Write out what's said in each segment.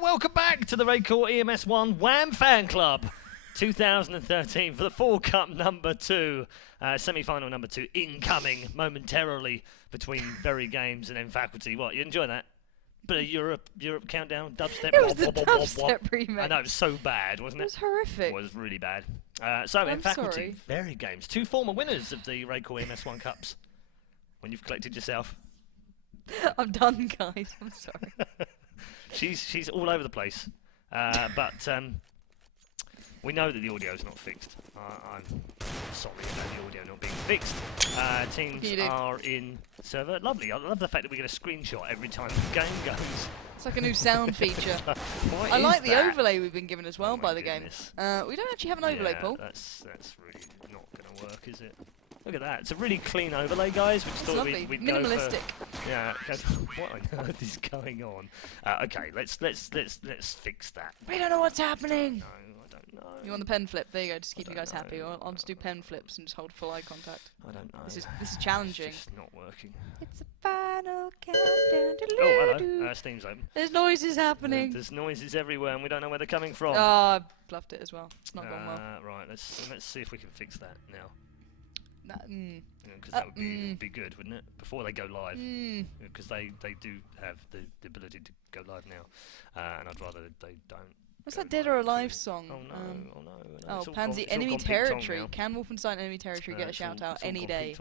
welcome back to the RaidCall EMS 1 Wham Fan Club 2013 for the Fall Cup number 2, semi-final number 2, incoming momentarily between VeryGames and Nfaculty. What, you enjoy that? Bit of Europe countdown, dubstep. It was the dubstep remix. I know, it was so bad, wasn't it? It was horrific. It was really bad. So, I'm Nfaculty, sorry. VeryGames, 2 former winners of the RaidCall EMS 1 Cups. When you've collected yourself. I'm done, guys. I'm sorry. She's all over the place, but we know that the audio's not fixed. I'm sorry about the audio not being fixed. Teams are in server. Lovely. I love the fact that we get a screenshot every time the game goes. It's like a new sound feature. I like the overlay we've been given as well by the game. We don't actually have an overlay, Paul. That's really not going to work, is it? Look at that. It's a really clean overlay, guys. We just thought we'd minimalistic. go for, yeah. What on earth is going on? Okay, let's fix that. We don't know what's happening. No, I don't know. You want the pen flip? There you go. Just keep you guys happy. I'll just do pen flips and just hold full eye contact. I don't know. This is challenging. It's just not working. It's a final countdown. Oh, hello. Steam's open. There's noises happening. There's noises everywhere, and we don't know where they're coming from. Oh, I bluffed it as well. It's not going well. Right. Let's see if we can fix that now. Because that would be good, wouldn't it? Before they go live, because they do have the ability to go live now, and I'd rather they don't. What's that Dead or Alive song? Oh no! Oh, Pansy, enemy territory. Can Wolfenstein enemy territory get a shout out any day?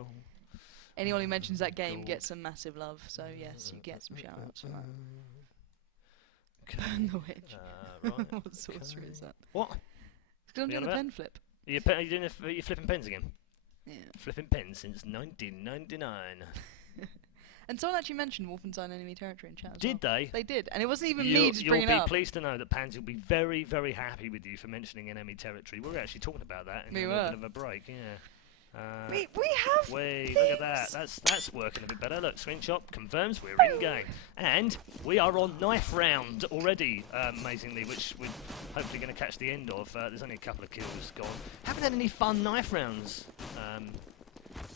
Anyone who mentions that game gets some massive love. So yes, you get some shout outs for that. Burn the witch. Right. What sorcery is that? What? Because I'm doing the pen flip. Are you flipping pens again? Yeah. Flipping pens since 1999. And someone actually mentioned Wolfenstein enemy territory in chat as Did they? They did, and it wasn't even me just bringing it up. You'll be pleased to know that Pansy will be very, very happy with you for mentioning enemy territory. We were actually talking about that in a little bit of a break, yeah. We have Wait, look at that. That's working a bit better. Look, screenshot confirms we're in game. And we are on knife round already, amazingly, which we're hopefully going to catch the end of. There's only a couple of kills gone. Haven't had any fun knife rounds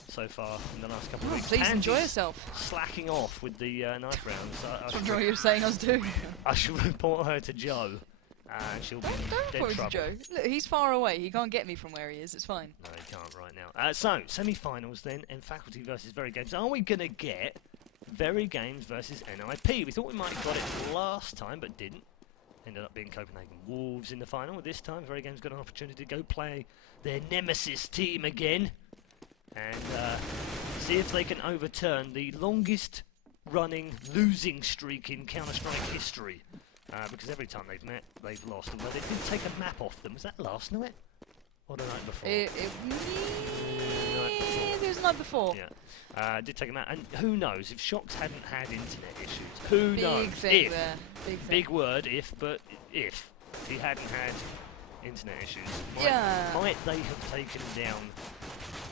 so far in the last couple of weeks. Please Pansy's enjoy yourself. Slacking off with the knife rounds. That's what you were saying I was doing. I should report her to Joe. She'll be don't dead report trouble. to Joe. Look, he's far away. He can't get me from where he is. It's fine. No, he can't right now. So, semi-finals then, Nfaculty versus VeryGames. Are we going to get VeryGames versus NIP? We thought we might have got it last time, but didn't. Ended up being Copenhagen Wolves in the final. This time, VeryGames got an opportunity to go play their nemesis team again and see if they can overturn the longest running losing streak in Counter-Strike history. Because every time they've met, they've lost. Although they did take a map off them. Was that last night? Or the night before? It was the night before. Yeah. Did take a map. And who knows, if Shocks hadn't had internet issues, who knows? Big thing there. Big word, if, but if he hadn't had internet issues, might they have taken down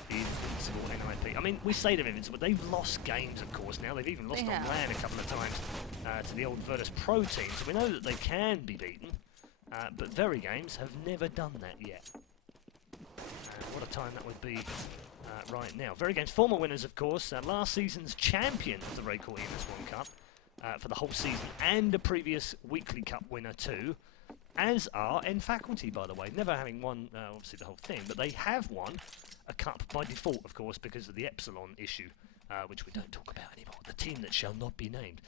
the invincible NIP? I mean, we say they're invincible, but they've lost games, of course, now. They've even lost on LAN a couple of times to the old Virtus Pro team, so we know that they can be beaten, but VeryGames have never done that yet. What a time that would be right now. VeryGames, former winners, of course, last season's champion of the RaidCall EMS 1 Cup for the whole season, and a previous weekly cup winner too. As are Nfaculty, by the way, never having won, obviously, the whole thing, but they have won a cup by default, of course, because of the Epsilon issue, which we don't talk about anymore. The team that shall not be named.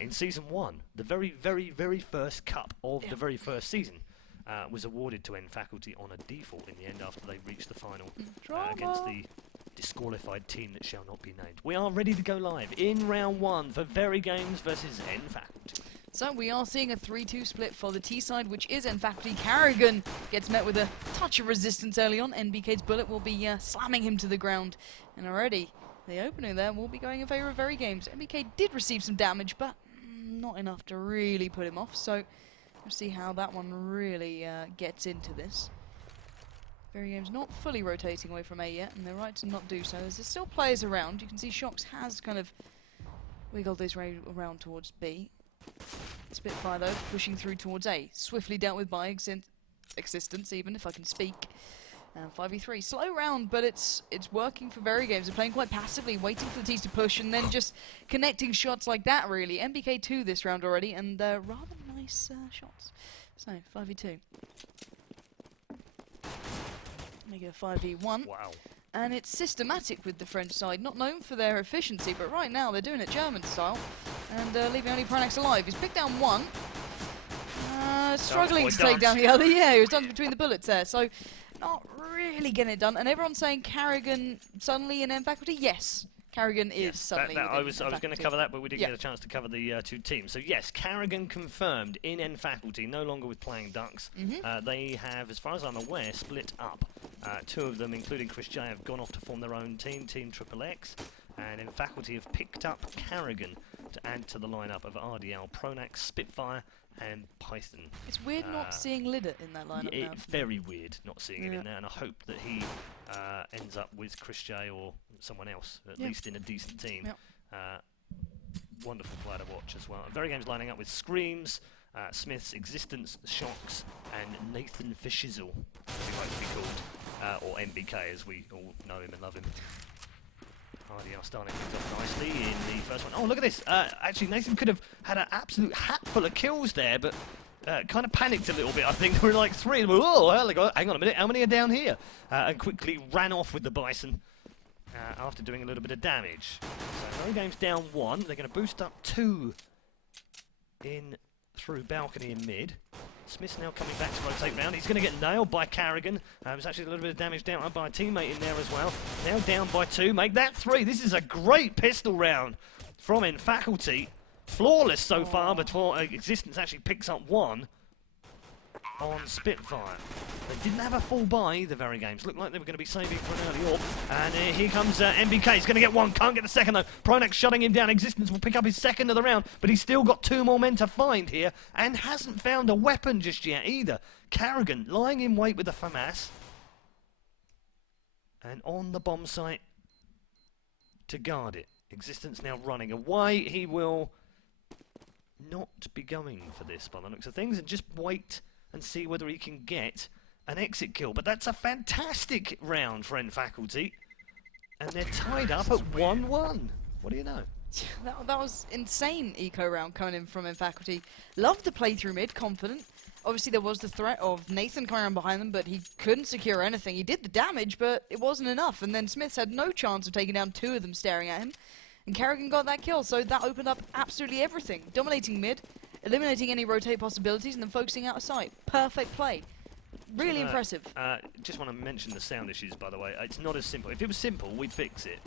In Season 1, the very, very, very first cup of the very first season was awarded to Nfaculty on a default in the end after they reached the final against the disqualified team that shall not be named. We are ready to go live in round 1 for VeryGames versus Nfaculty. So we are seeing a 3-2 split for the T side, which is Nfaculty. Carrigan gets met with a touch of resistance early on. NBK's bullet will be slamming him to the ground. And already, the opening there will be going in favour of VeryGames. NBK did receive some damage, but not enough to really put him off. So we'll see how that one really gets into this. VeryGames not fully rotating away from A yet, and they're right to not do so. There's still players around. You can see Shocks has kind of wiggled his way around towards B. Spitfire, though, pushing through towards A. Swiftly dealt with by Existence, even, if I can speak. 5v3. Slow round, but it's working for VeryGames. They're playing quite passively, waiting for the T's to push, and then just connecting shots like that, really. MBK 2 this round already, and rather nice shots. So, 5v2. Make it a 5v1. Wow. And it's systematic with the French side, not known for their efficiency, but right now they're doing it German style. And leaving only Pronax alive. He's picked down one. Struggling to take down the other. Yeah, he was done between the bullets there. So, not really getting it done. And everyone's saying Carrigan suddenly in Nfaculty? Yes. Carrigan is suddenly I was going to cover that, but we didn't Yeah. get a chance to cover the two teams. So yes, Carrigan confirmed in Nfaculty, no longer with Playing Ducks. They have, as far as I'm aware, split up. Two of them, including Chris J, have gone off to form their own team, Team Triple X, and Nfaculty have picked up Carrigan to add to the lineup of RDL, Pronax, Spitfire, and Python. It's weird not seeing Lidder in that lineup now. It's very weird not seeing him in there, and I hope that he ends up with Chris J or someone else, at least in a decent team. Wonderful player to watch as well. VeryGames lining up with Screams, Smith's Existence, Shocks, and Nathan Fishizzle, as he likes to be called, or MBK as we all know him and love him. RDL starting things off nicely in the first one. Oh, look at this! Actually, Nathan could have had an absolute hat full of kills there, but kind of panicked a little bit. I think there were like three. And oh, hang on a minute, how many are down here? And quickly ran off with the Bison after doing a little bit of damage. So VeryGames down one. They're going to boost up two in through balcony and mid. Smith's now coming back to rotate round. He's going to get nailed by Carrigan. There's actually a little bit of damage down by a teammate in there as well. Now down by two. Make that three. This is a great pistol round from Nfaculty. Flawless so far before Existence actually picks up one on Spitfire. They didn't have a full buy either, VeryGames. Looked like they were going to be saving for an early orb. And here comes MBK. He's going to get one. Can't get the second, though. Pronax shutting him down. Existence will pick up his second of the round, but he's still got two more men to find here and hasn't found a weapon just yet either. Carrigan lying in wait with the FAMAS. And on the bomb site to guard it. Existence now running away. He will not be going for this by the looks of things and just wait and see whether he can get an exit kill. But that's a fantastic round for Nfaculty. And they're tied up at 1-1. What do you know? That was insane eco round coming in from Nfaculty. Loved the play through mid, confident. Obviously there was the threat of Nathan coming around behind them, but he couldn't secure anything. He did the damage, but it wasn't enough. And then Smiths had no chance of taking down two of them staring at him. And Carrigan got that kill, so that opened up absolutely everything. Dominating mid, eliminating any rotate possibilities, and then focusing out of sight. Perfect play. Really impressive. Just want to mention the sound issues, by the way. It's not as simple. If it was simple, we'd fix it.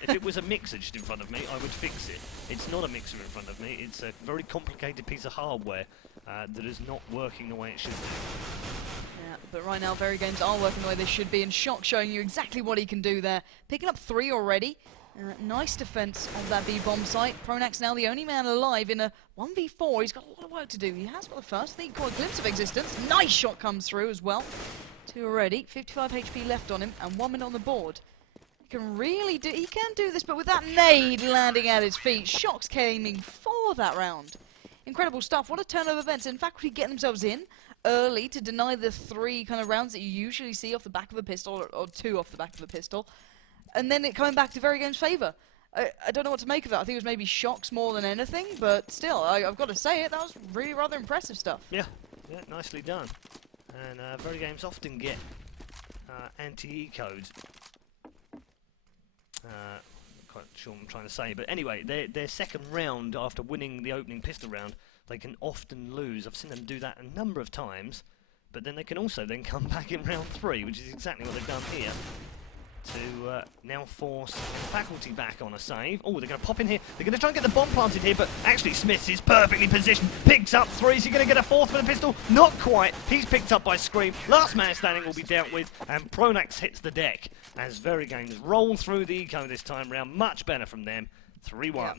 If it was a mixer just in front of me, I would fix it. It's not a mixer in front of me. It's a very complicated piece of hardware that is not working the way it should be. Yeah, but right now, VeryGames are working the way they should be, and Shock showing you exactly what he can do there. Picking up three already. Nice defense of that B-bomb site. Pronax now the only man alive in a 1v4. He's got a lot of work to do. He has got the first. I think he caught a glimpse of Existence. Nice shot comes through as well. Two already. 55 HP left on him and 1 minute on the board. He can really do. He can do this, but with that nade landing at his feet, Shock's aiming for that round. Incredible stuff. What a turn of events. Nfaculty getting themselves in early to deny the three kind of rounds that you usually see off the back of a pistol, or two off the back of a pistol. And then it coming back to VeryGames' favour. I don't know what to make of it. I think it was maybe Shocks more than anything, but still, I've got to say it. That was really rather impressive stuff. Yeah, nicely done. And VeryGames often get anti-E-codes. Not quite sure what I'm trying to say, but anyway, their second round after winning the opening pistol round, they can often lose. I've seen them do that a number of times, but then they can also then come back in round 3, which is exactly what they've done here. To now force Nfaculty back on a save. Oh, they're going to pop in here. They're going to try and get the bomb planted here, but actually Smiths is perfectly positioned. Picks up three. Is he going to get a fourth with a pistol? Not quite. He's picked up by Scream. Last man standing will be dealt with, and Pronax hits the deck as VeryGames roll through the eco this time round. Much better from them. 3-1. Yeah.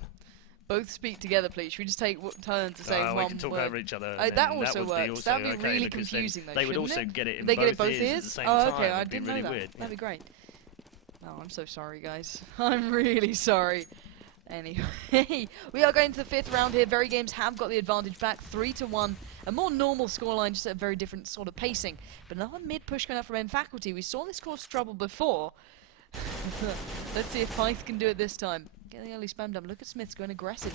Both speak together, please. Should we just take turns to say one word? We can talk over each other. That also works. That would be really confusing, though, they would shouldn't also it? get it in they both, get it both ears ears at the same oh, time. okay. I It'd be didn't really know that. weird. That'd be great. Oh, I'm so sorry, guys. I'm really sorry. Anyway, we are going to the 5th round here. VeryGames have got the advantage back, 3-1. A more normal scoreline, just at a very different sort of pacing. But another mid-push going out from Nfaculty. We saw this cause trouble before. Let's see if Pyth can do it this time. Get the early spam done. Look at Smith's going aggressive.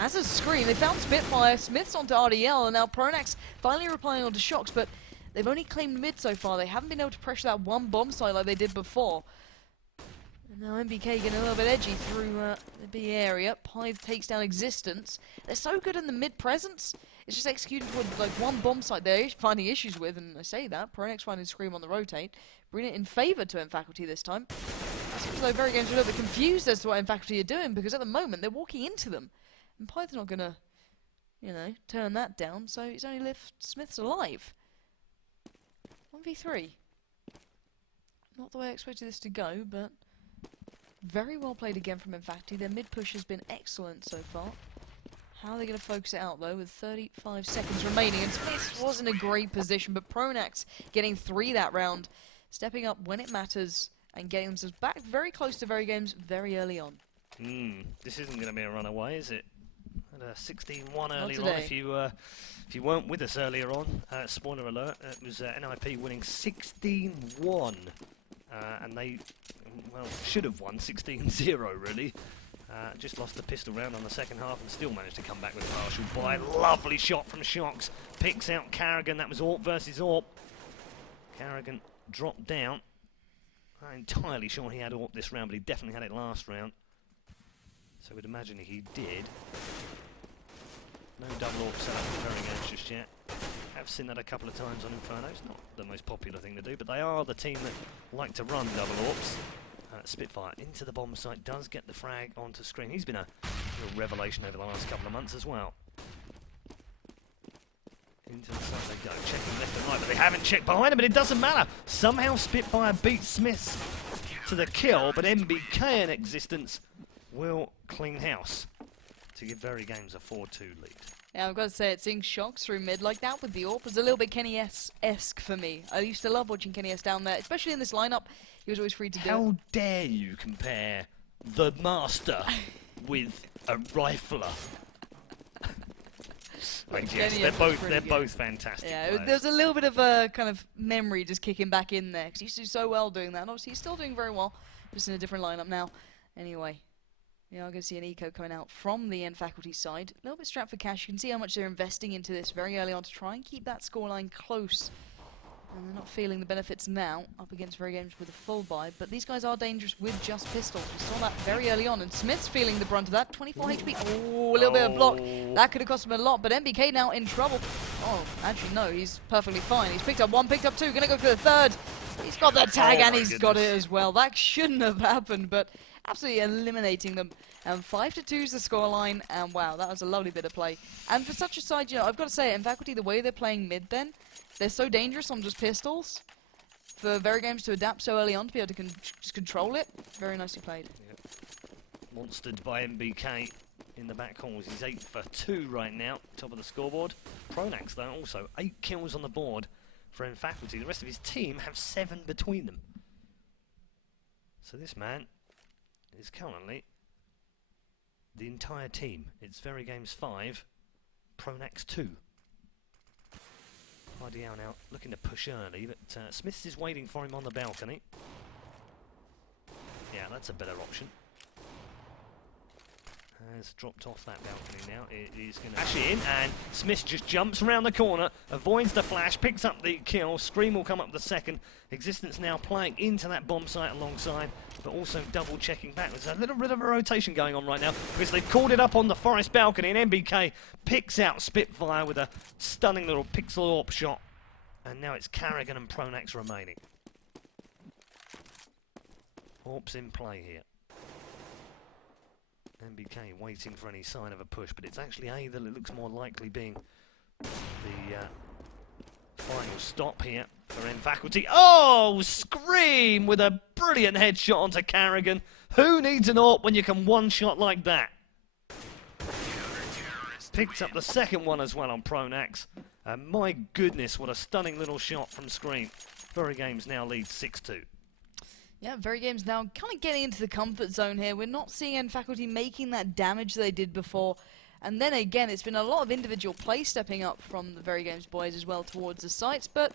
As a screen, they found Spitfire. Smith's onto RDL, and now Pronax finally replying onto Shocks, but they've only claimed mid so far. They haven't been able to pressure that one bomb site like they did before. And now MBK getting a little bit edgy through the B area. Pyth takes down Existence. They're so good in the mid presence. It's just executing towards like one bomb site they're finding issues with, and I say that. Pronax finding Scream on the rotate. Bring it in favour to Nfaculty this time. Seems though VeryGames are a little bit confused as to what Nfaculty are doing, because at the moment they're walking into them. And Pyth's not going to, you know, turn that down, so he's only left Smiths alive. 1v3. Not the way I expected this to go, but very well played again from Nfaculty. Their mid push has been excellent so far. How are they going to focus it out, though, with 35 seconds remaining? And Smiths was in a great position, but Pronax getting 3 that round, stepping up when it matters and getting themselves back very close to VeryGames very early on. This isn't going to be a runaway, is it? Had a 16-1 early on. If you weren't with us earlier on, spoiler alert, it was NIP winning 16-1, and they, well, should have won 16-0 really. Just lost the pistol round on the second half and still managed to come back with a partial buy. Lovely shot from Shocks. Picks out Carrigan. That was AWP versus AWP. Carrigan dropped down. I'm entirely sure he had AWP this round, but he definitely had it last round. So we'd imagine he did. No double AWP set up for VeryGames just yet. I've seen that a couple of times on Inferno. It's not the most popular thing to do, but they are the team that like to run double AWPs. Spitfire into the bomb site, does get the frag onto screen. He's been a real revelation over the last couple of months as well. Into the side they go, checking left and right, but they haven't checked behind him, but it doesn't matter. Somehow Spitfire beats Smiths to the kill, but MBK and Existence will clean house to give VeryGames a 4-2 lead. Yeah, I've got to say, seeing Shocks through mid like that with the AWP was a little bit Kenny S-esque for me. I used to love watching Kenny S down there, especially in this lineup. He was always free to do it. How dare you compare the Master with a rifler? Yes, they're both fantastic. Yeah, there's a little bit of a kind of memory just kicking back in there, because he used to do so well doing that, and obviously he's still doing very well, just in a different lineup now. Anyway, yeah, I'm going to see an eco coming out from the Nfaculty side. A little bit strapped for cash. You can see how much they're investing into this very early on to try and keep that scoreline close. And they're not feeling the benefits now, up against VeryGames with a full buy. But these guys are dangerous with just pistols. We saw that very early on, and Smith's feeling the brunt of that. 24 HP. Oh, a little bit of block. That could have cost him a lot, but MBK now in trouble. Oh, actually, no, he's perfectly fine. He's picked up 1, picked up 2, going to go for the 3rd. He's got that tag, and he's got it as well. That shouldn't have happened, but absolutely eliminating them. And 5-2 is the scoreline, and wow, that was a lovely bit of play. And for such a side, you know, I've got to say, Nfaculty, the way they're playing mid then, they're so dangerous on just pistols. For VeryGames to adapt so early on to be able to just control it, very nicely played. Yep. Monstered by MBK in the back corners. He's 8 for 2 right now, top of the scoreboard. Pronax, though, also 8 kills on the board for Nfaculty. The rest of his team have 7 between them. So this man is currently the entire team. It's VeryGames 5, Pronax 2. RDL now looking to push early, but Smiths is waiting for him on the balcony. Yeah, that's a better option. Has dropped off that balcony now. It is going to actually in, and Smith just jumps around the corner, avoids the flash, picks up the kill. Scream will come up the second. Existence now playing into that bomb site alongside, but also double checking back. There's a little bit of a rotation going on right now because they've called it up on the forest balcony, and MBK picks out Spitfire with a stunning little pixel AWP shot. And now it's Carrigan and Pronax remaining. AWP's in play here. MBK waiting for any sign of a push, but it's actually A that it looks more likely being the final stop here for Nfaculty. Oh, Scream with a brilliant headshot onto Carrigan. Who needs an AWP when you can one-shot like that? Picked up the second one as well on Pronax. And my goodness, what a stunning little shot from Scream. VeryGames now leads 6-2. Yeah, VeryGames now kind of getting into the comfort zone here. We're not seeing Nfaculty making that damage they did before. And then again, it's been a lot of individual play stepping up from the VeryGames boys as well towards the sites. But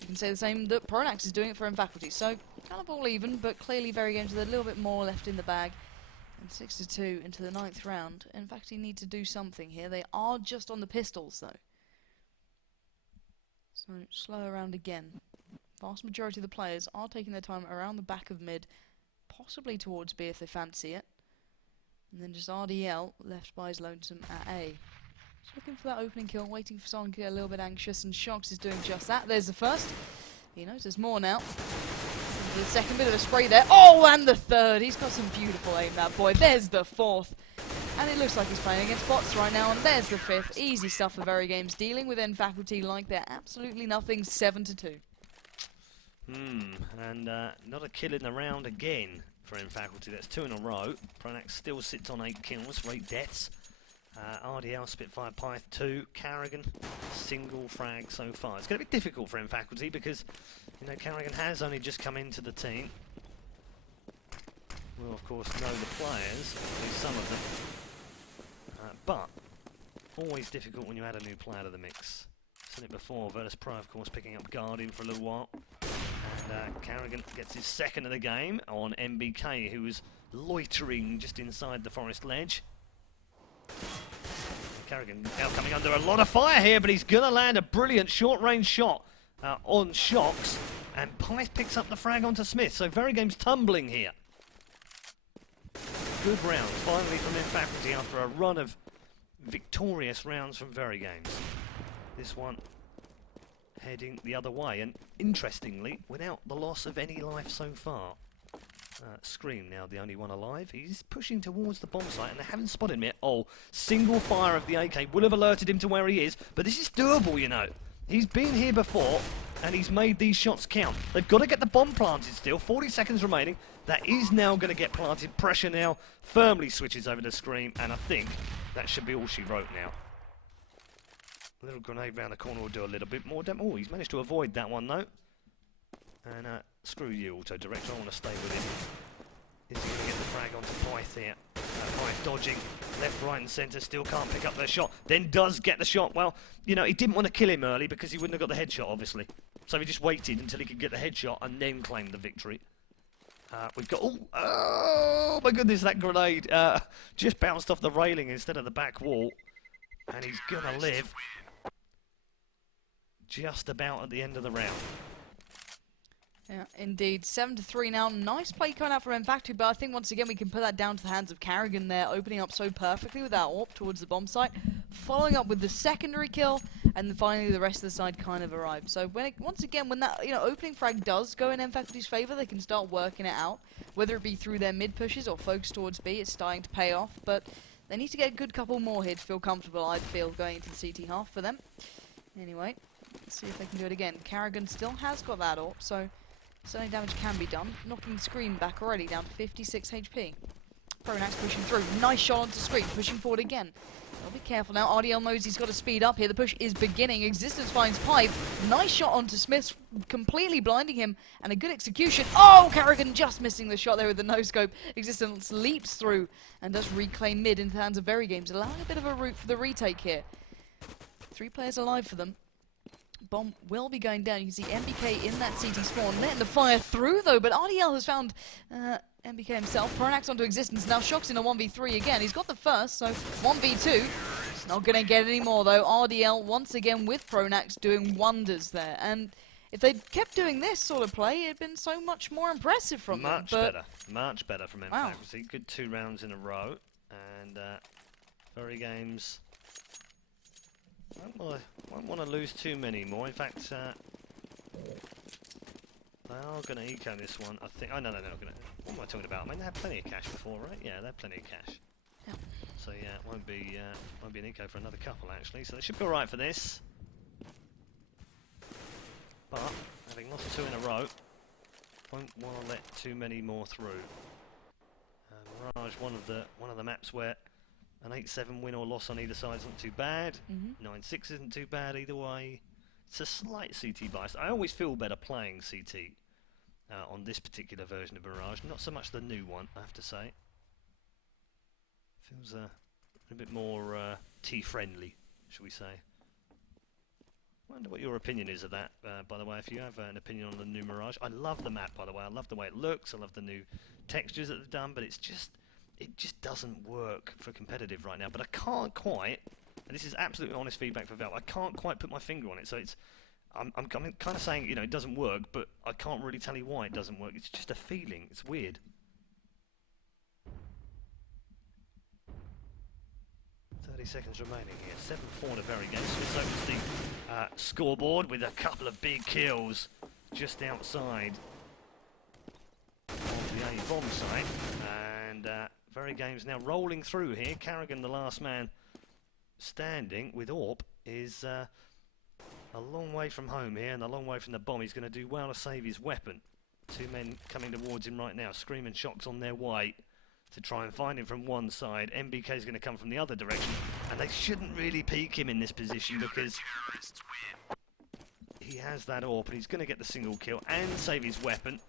you can say the same that Pronax is doing it for Nfaculty. So kind of all even, but clearly VeryGames with a little bit more left in the bag. And 6-2 into the 9th round. In fact, he needs to do something here. They are just on the pistols, though. So, slow around again. Vast majority of the players are taking their time around the back of mid, possibly towards B if they fancy it. And then just RDL left by his lonesome at A. Just looking for that opening kill, waiting for someone to get a little bit anxious, and Shox is doing just that. There's the first. He knows there's more now. The second, bit of a spray there. Oh, and the third. He's got some beautiful aim, that boy. There's the fourth. And it looks like he's playing against bots right now, and there's the fifth. Easy stuff for VeryGames, dealing with Nfaculty like they're absolutely nothing, 7-2. And not a kill in the round again for Nfaculty. That's 2 in a row. Pronax still sits on 8 kills, 8 deaths. RDL, Spitfire, Pyth 2, Carrigan, single frag so far. It's going to be difficult for Nfaculty because, you know, Carrigan has only just come into the team. We'll, of course, know the players, at least some of them. But, always difficult when you add a new player to the mix. Seen it before, Virtus Pro, of course, picking up Guardian for a little while. And Carrigan gets his second of the game on MBK, who was loitering just inside the forest ledge. Carrigan now coming under a lot of fire here, but he's going to land a brilliant short-range shot on Shox. And Pyth picks up the frag onto Smith, so VeryGames tumbling here. Good rounds, finally from Nfaculty after a run of victorious rounds from VeryGames. This one heading the other way, and interestingly, without the loss of any life so far. Scream now the only one alive. He's pushing towards the bomb site, and they haven't spotted him yet. Oh, single fire of the AK would have alerted him to where he is, but this is doable, you know. He's been here before, and he's made these shots count. They've got to get the bomb planted still. 40 seconds remaining. That is now going to get planted. Pressure now firmly switches over to Scream, and I think that should be all she wrote now. A little grenade round the corner will do a little bit more damage. Oh, he's managed to avoid that one, though. And screw you, Auto Director. I want to stay with him. Is he going to get the frag onto Pyth here? Pyth dodging left, right, and centre. Still can't pick up their shot. Then does get the shot. Well, you know, he didn't want to kill him early because he wouldn't have got the headshot, obviously. So he just waited until he could get the headshot and then claim the victory. We've got... Oh my goodness, that grenade just bounced off the railing instead of the back wall. And he's going to live just about at the end of the round. Yeah, indeed. 7-3 now. Nice play coming out from Nfaculty, but I think once again we can put that down to the hands of Carrigan there, opening up so perfectly with that AWP towards the bomb site, following up with the secondary kill, and then finally the rest of the side kind of arrived. So once again, when that opening frag does go in Nfaculty's favour, they can start working it out, whether it be through their mid pushes or focus towards B. It's starting to pay off, but they need to get a good couple more here to feel comfortable, I'd feel, going into the CT half for them. Anyway, let's see if they can do it again. Carrigan still has got that AWP, so certainly damage can be done. Knocking Scream back already, down to 56 HP. Pronax pushing through. Nice shot onto Scream, pushing forward again. I'll be careful now. RDL knows he's got to speed up here. The push is beginning. Existence finds Pipe. Nice shot onto Smith, completely blinding him, and a good execution. Oh, Carrigan just missing the shot there with the no-scope. Existence leaps through and does reclaim mid into the hands of VeryGames, allowing a bit of a route for the retake here. 3 players alive for them. Bomb will be going down. You can see MBK in that CT spawn, letting the fire through though, but RDL has found MBK himself. Pronax onto Existence, now Shox in a 1v3 again. He's got the first, so 1v2. Not going to get any more though. RDL once again with Pronax doing wonders there. And if they'd kept doing this sort of play, it'd been so much more impressive from them. Much better from Nfaculty. Wow. Good 2 rounds in a row. And VeryGames won't want to lose too many more. In fact, they are going to eco this one, I think. Oh, no, they're not going to. What am I talking about? I mean, they had plenty of cash before, right? Yeah, they had plenty of cash. Yeah. So, yeah, it won't be an eco for another couple, actually. So, they should be alright for this. But, having lost 2 in a row, won't want to let too many more through. Mirage, one of the maps where an 8-7 win or loss on either side isn't too bad. 9-6 isn't too bad either way. It's a slight CT bias. I always feel better playing CT on this particular version of Mirage. Not so much the new one, I have to say. Feels a bit more T-friendly, shall we say. I wonder what your opinion is of that, by the way, if you have an opinion on the new Mirage. I love the map, by the way. I love the way it looks. I love the new textures that they've done, but it's it just doesn't work for competitive right now. But I can't quite, and this is absolutely honest feedback for Valve, I can't quite put my finger on it. So it's, I'm kind of saying, you know, it doesn't work, but I can't really tell you why it doesn't work. It's just a feeling. It's weird. 30 seconds remaining here. 7-4 to VeryGames. Smith opens the scoreboard with a couple of big kills just outside of the A bomb site. And VeryGames now rolling through here. Carrigan, the last man standing with AWP, is a long way from home here and a long way from the bomb. He's going to do well to save his weapon. Two men coming towards him right now. Screaming Shocks on their way to try and find him from one side. MBK is going to come from the other direction, and they shouldn't really peek him in this position because he has that AWP and he's going to get the single kill and save his weapon,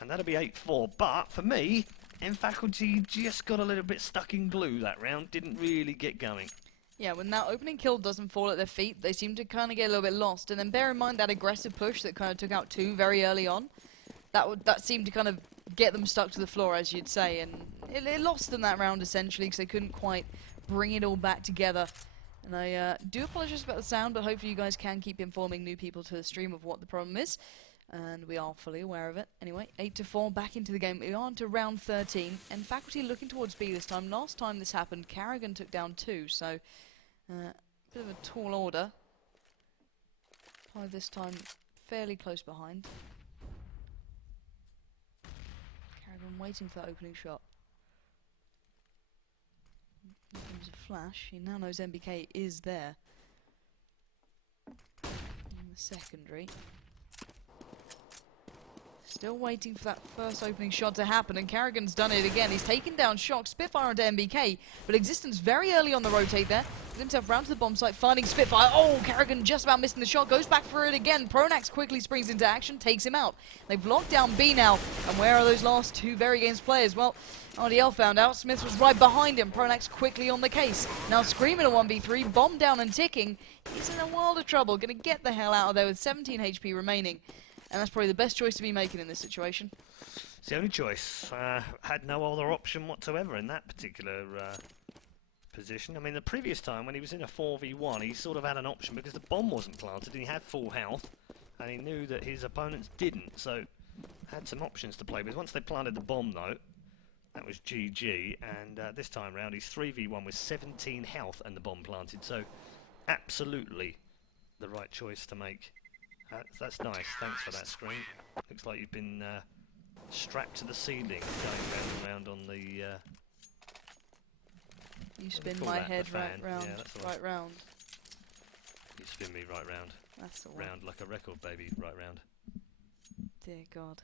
and that'll be 8-4. But for me, Nfaculty just got a little bit stuck in glue that round, didn't really get going. Yeah, when that opening kill doesn't fall at their feet, they seem to kind of get a little bit lost. And then bear in mind that aggressive push that kind of took out 2 very early on. That seemed to kind of get them stuck to the floor, as you'd say, and it lost them that round essentially because they couldn't quite bring it all back together. And I do apologise about the sound, but hopefully you guys can keep informing new people to the stream of what the problem is, and we are fully aware of it. Anyway, 8-4, back into the game. We are on to round 13, and Faculty looking towards B this time. Last time this happened, Carrigan took down 2, so bit of a tall order. Probably this time fairly close behind. Carrigan waiting for that opening shot. Here comes a flash. He now knows MBK is there. In the secondary. Still waiting for that first opening shot to happen, and Carrigan's done it again. He's taken down Shock, Spitfire onto MBK, but Existence very early on the rotate there. Gets himself round to the bomb site, finding Spitfire. Oh, Carrigan just about missing the shot, goes back for it again. Pronax quickly springs into action, takes him out. They've locked down B now, and where are those last 2 VeryGames players? Well, RDL found out, Smith was right behind him. Pronax quickly on the case. Now screaming a 1v3, bomb down and ticking. He's in a world of trouble, gonna get the hell out of there with 17 HP remaining. And that's probably the best choice to be making in this situation. It's the only choice. Had no other option whatsoever in that particular position. I mean, the previous time when he was in a 4v1, he sort of had an option because the bomb wasn't planted and he had full health, and he knew that his opponents didn't, so had some options to play with. Once they planted the bomb, though, that was GG, and this time round he's 3v1 with 17 health and the bomb planted, so absolutely the right choice to make. That's nice, thanks for that screen. Looks like you've been strapped to the ceiling, going round and round on the... you spin my head right round, yeah, right round. You spin me right round. That's the one. Round like a record, baby, right round. Dear God.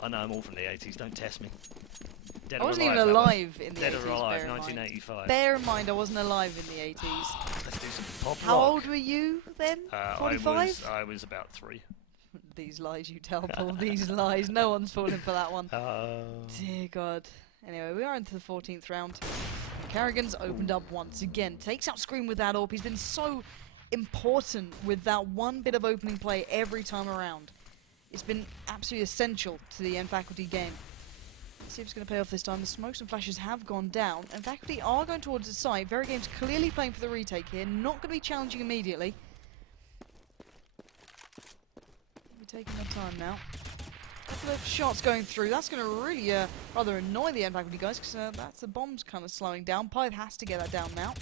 I know, I'm all from the 80s, don't test me. Dead I wasn't alive, even alive in the 80s. Dead or alive, bear in 1985. mind. Bear in mind, I wasn't alive in the 80s. Let's do some pop How rock. old were you then? 45? I was about 3. These lies you tell, Paul. These lies. No one's falling for that one. Dear God. Anyway, we are into the 14th round. Carrigan's opened up once again. Takes out Scream with that AWP. He's been so important with that one bit of opening play every time around. It's been absolutely essential to the Nfaculty game. Let's see if it's going to pay off this time. The smokes and flashes have gone down. Nfaculty are going towards the site. VeryGames clearly playing for the retake here. Not going to be challenging immediately. We're taking their time now. A couple of shots going through. That's going to really rather annoy the Nfaculty guys, because that's the bombs kind of slowing down. Pyth has to get that down now.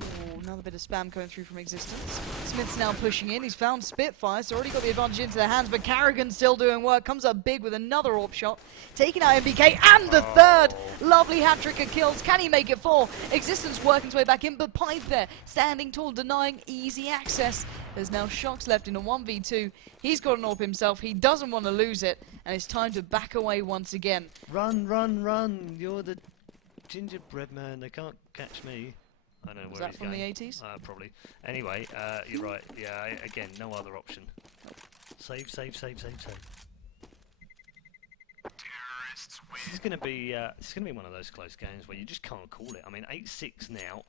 Ooh, another bit of spam going through from Existence. Smith's now pushing in. He's found Spitfire, so already got the advantage into their hands, but Carrigan's still doing work. Comes up big with another AWP shot. Taking out MBK, and the third! Lovely hat-trick of kills. Can he make it 4? Existence working his way back in, but Pyth there, standing tall, denying easy access. There's now Shocks left in a 1v2. He's got an AWP himself. He doesn't want to lose it, and it's time to back away once again. Run, run, run! You're the gingerbread man. They can't catch me. I don't know where he's going. Was that from the 80s? Probably. Anyway, you're right. Yeah, again, no other option. Save, save, save, save, save. This is going to be one of those close games where you just can't call it. I mean, 8-6 now.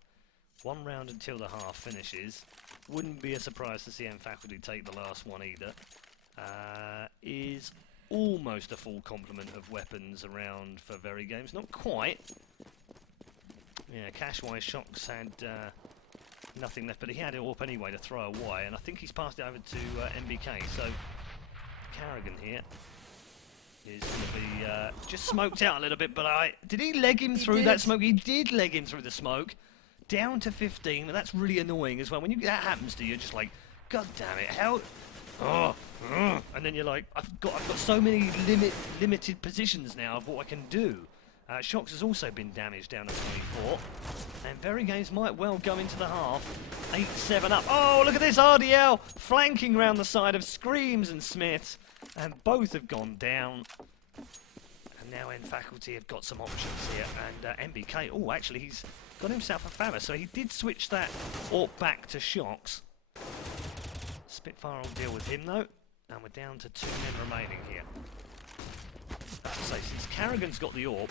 1 round until the half finishes. Wouldn't be a surprise to see Nfaculty take the last one either. Is almost a full complement of weapons around for VeryGames. Not quite. Yeah, cash-wise, Shocks had nothing left, but he had it up anyway to throw away, and I think he's passed it over to MBK. So Carrigan here is going to be just smoked out a little bit, but did he leg him through that smoke? He did leg him through the smoke. Down to 15, but that's really annoying as well. When that happens to you, you're just like, God damn it, how... and then you're like, I've got so many limited positions now of what I can do. Shocks has also been damaged down to 24, and VeryGames might well go into the half. 8-7 up. Oh, look at this RDL flanking around the side of Screams and Smith, and both have gone down. And now Nfaculty have got some options here, and MBK. Oh, actually, he's got himself a Fammer, so he did switch that AWP back to Shocks. Spitfire will deal with him though, and we're down to 2 men remaining here. So since Carrigan's got the AWP,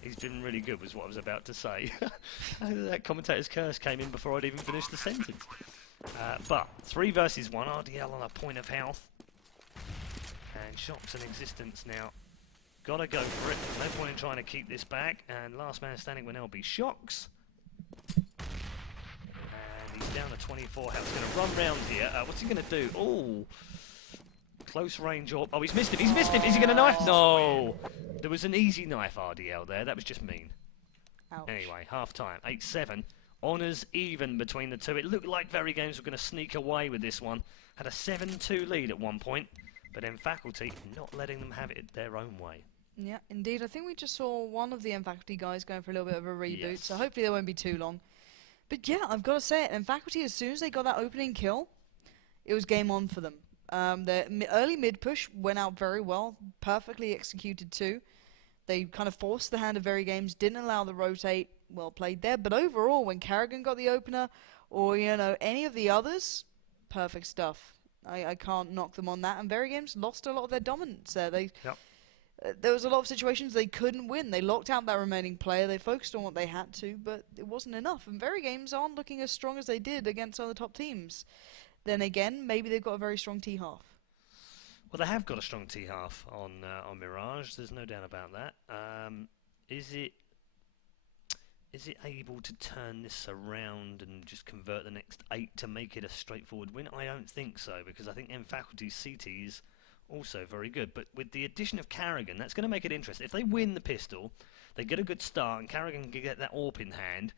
he's been really good was what I was about to say. That commentator's curse came in before I'd even finished the sentence. But 3 versus 1, RDL on a point of health. And Shocks in existence now. Gotta go for it, no point in trying to keep this back, and last man standing will now be Shocks. He's down to 24 health. He's going to run round here. What's he going to do? Oh, close range AWP. Oh, he's missed him. He's missed him. Is he going to knife? No. There was an easy knife RDL there. That was just mean. Ouch. Anyway, half time. 8-7. Honours even between the two. It looked like VeryGames were going to sneak away with this one. Had a 7-2 lead at one point, but Nfaculty not letting them have it their own way. Yeah, indeed. I think we just saw one of the Nfaculty guys going for a little bit of a reboot, Yes. so hopefully they won't be too long. But yeah, I've got to say it, Nfaculty, as soon as they got that opening kill, it was game on for them. Their early mid-push went out very well, perfectly executed too. They kind of forced the hand of VeryGames, didn't allow the rotate, well played there. But overall, when Carrigan got the opener, or, you know, any of the others, perfect stuff. I can't knock them on that. And VeryGames lost a lot of their dominance there. There was a lot of situations they couldn't win. They locked out that remaining player. They focused on what they had to, but it wasn't enough. And VeryGames aren't looking as strong as they did against some of the top teams. Then again, maybe they've got a very strong T-half. Well, they have got a strong T-half on Mirage. There's no doubt about that. Is it able to turn this around and just convert the next 8 to make it a straightforward win? I don't think so, because I think Nfaculty's CT is also very good. But with the addition of Carrigan, that's going to make it interesting. If they win the pistol, they get a good start, and Carrigan can get that AWP in hand,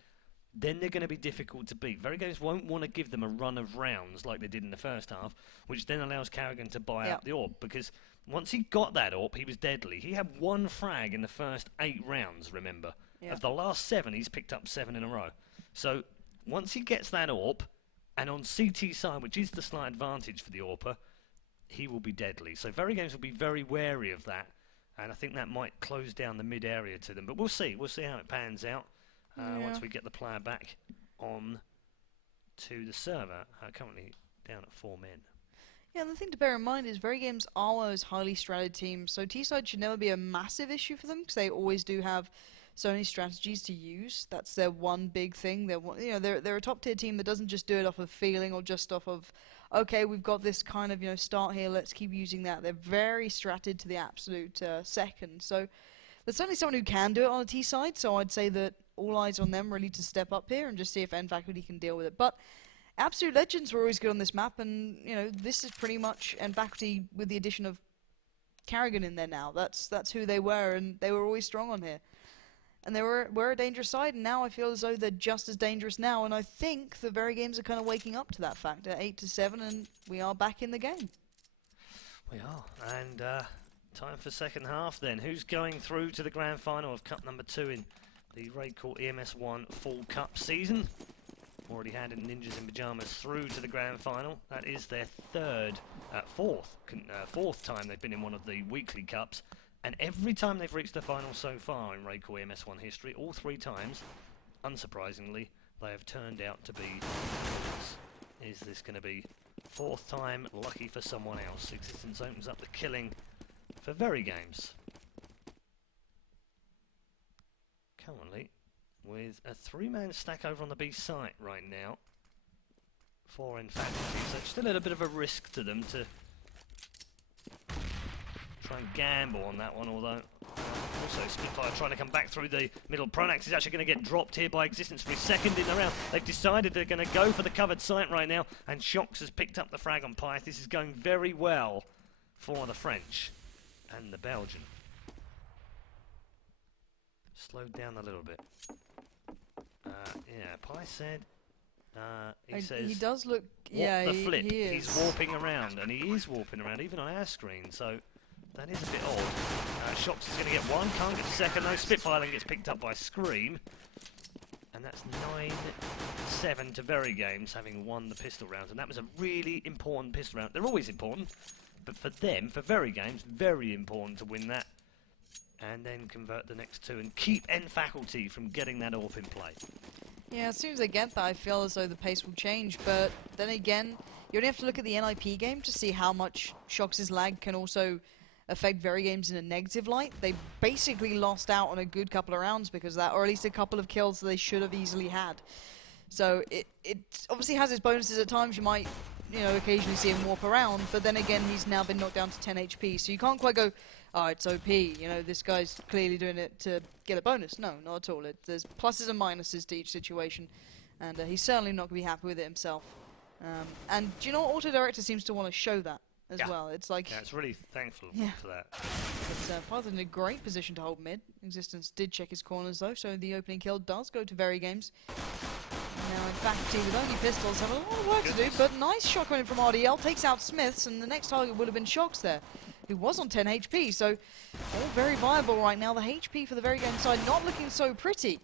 then they're going to be difficult to beat. VeryGames won't want to give them a run of rounds like they did in the first half, which then allows Carrigan to buy up the AWP, because once he got that AWP, he was deadly. He had 1 frag in the first 8 rounds, remember. Of the last 7, he's picked up 7 in a row. So once he gets that AWP, and on CT side, which is the slight advantage for the AWPer, he will be deadly. So VeryGames will be very wary of that, and I think that might close down the mid area to them. But we'll see. We'll see how it pans out once we get the player back on to the server. Currently down at 4 men. Yeah, and the thing to bear in mind is VeryGames are one of those highly stratted teams, so T-side should never be a massive issue for them, because they always do have so many strategies to use. That's their one big thing. They're a top tier team that doesn't just do it off of feeling or just off of, okay, we've got this kind of start here, let's keep using that. They're very stratted to the absolute second. So there's certainly someone who can do it on the T side. So I'd say that all eyes on them really to step up here and just see if Nfaculty can deal with it. But absolute legends were always good on this map, and this is pretty much Nfaculty with the addition of Carrigan in there now. That's who they were, and they were always strong on here. And they were a dangerous side, and now I feel as though they're just as dangerous now. And I think the VeryGames are kind of waking up to that fact at 8-7, and we are back in the game. We are, and time for second half then. Who's going through to the grand final of Cup number 2 in the RaidCall EMS 1 Full Cup season? Already handed Ninjas in Pyjamas through to the grand final. That is their fourth time they've been in one of the weekly cups. And every time they've reached the final so far in RaidCall EMS 1 history, all 3 times, unsurprisingly, they have turned out to be winners. Is this going to be 4th time lucky for someone else? Existence opens up the killing for VeryGames. Currently, with a 3-man stack over on the B site right now for Nfaculty, so it's still a little bit of a risk to them to try and gamble on that one, although also Spitfire trying to come back through the middle. Pronax is actually going to get dropped here by Existence for his second in the round. They've decided they're going to go for the covered site right now, and Shox has picked up the frag on Pyth. This is going very well for the French and the Belgian. Slowed down a little bit. Yeah, Pyth said... he says... He does look... What yeah, the flip? he is. He's warping around, and he is warping around, even on our screen, so that is a bit odd. Shox is going to get one, can't get the second, though. Spitfire then gets picked up by Scream, and that's 9-7 to VeryGames, having won the pistol round, and that was a really important pistol round. They're always important, but for them, for VeryGames, very important to win that, and then convert the next two, and keep Nfaculty from getting that AWP in play. Yeah, as soon as they get that, I feel as though the pace will change, but then again, you only have to look at the NIP game to see how much Shox's lag can also affect VeryGames in a negative light. They basically lost out on a good couple of rounds because of that, or at least a couple of kills that they should have easily had. So it obviously has its bonuses at times. You might, you know, occasionally see him warp around, but then again, he's now been knocked down to 10 HP, so you can't quite go, oh, it's OP, you know, this guy's clearly doing it to get a bonus. No, not at all. There's pluses and minuses to each situation, and he's certainly not going to be happy with it himself. And do you know what, Auto Director seems to want to show that as well. It's like... Yeah, it's really thankful for that. But Python in a great position to hold mid. Existence did check his corners though, so the opening kill does go to VeryGames. Now Nfaculty with only pistols have a lot of work to do, but nice shot coming from RDL, takes out Smiths, and the next target would have been Shox there, who was on 10 HP, so all very viable right now. The HP for the VeryGames side not looking so pretty.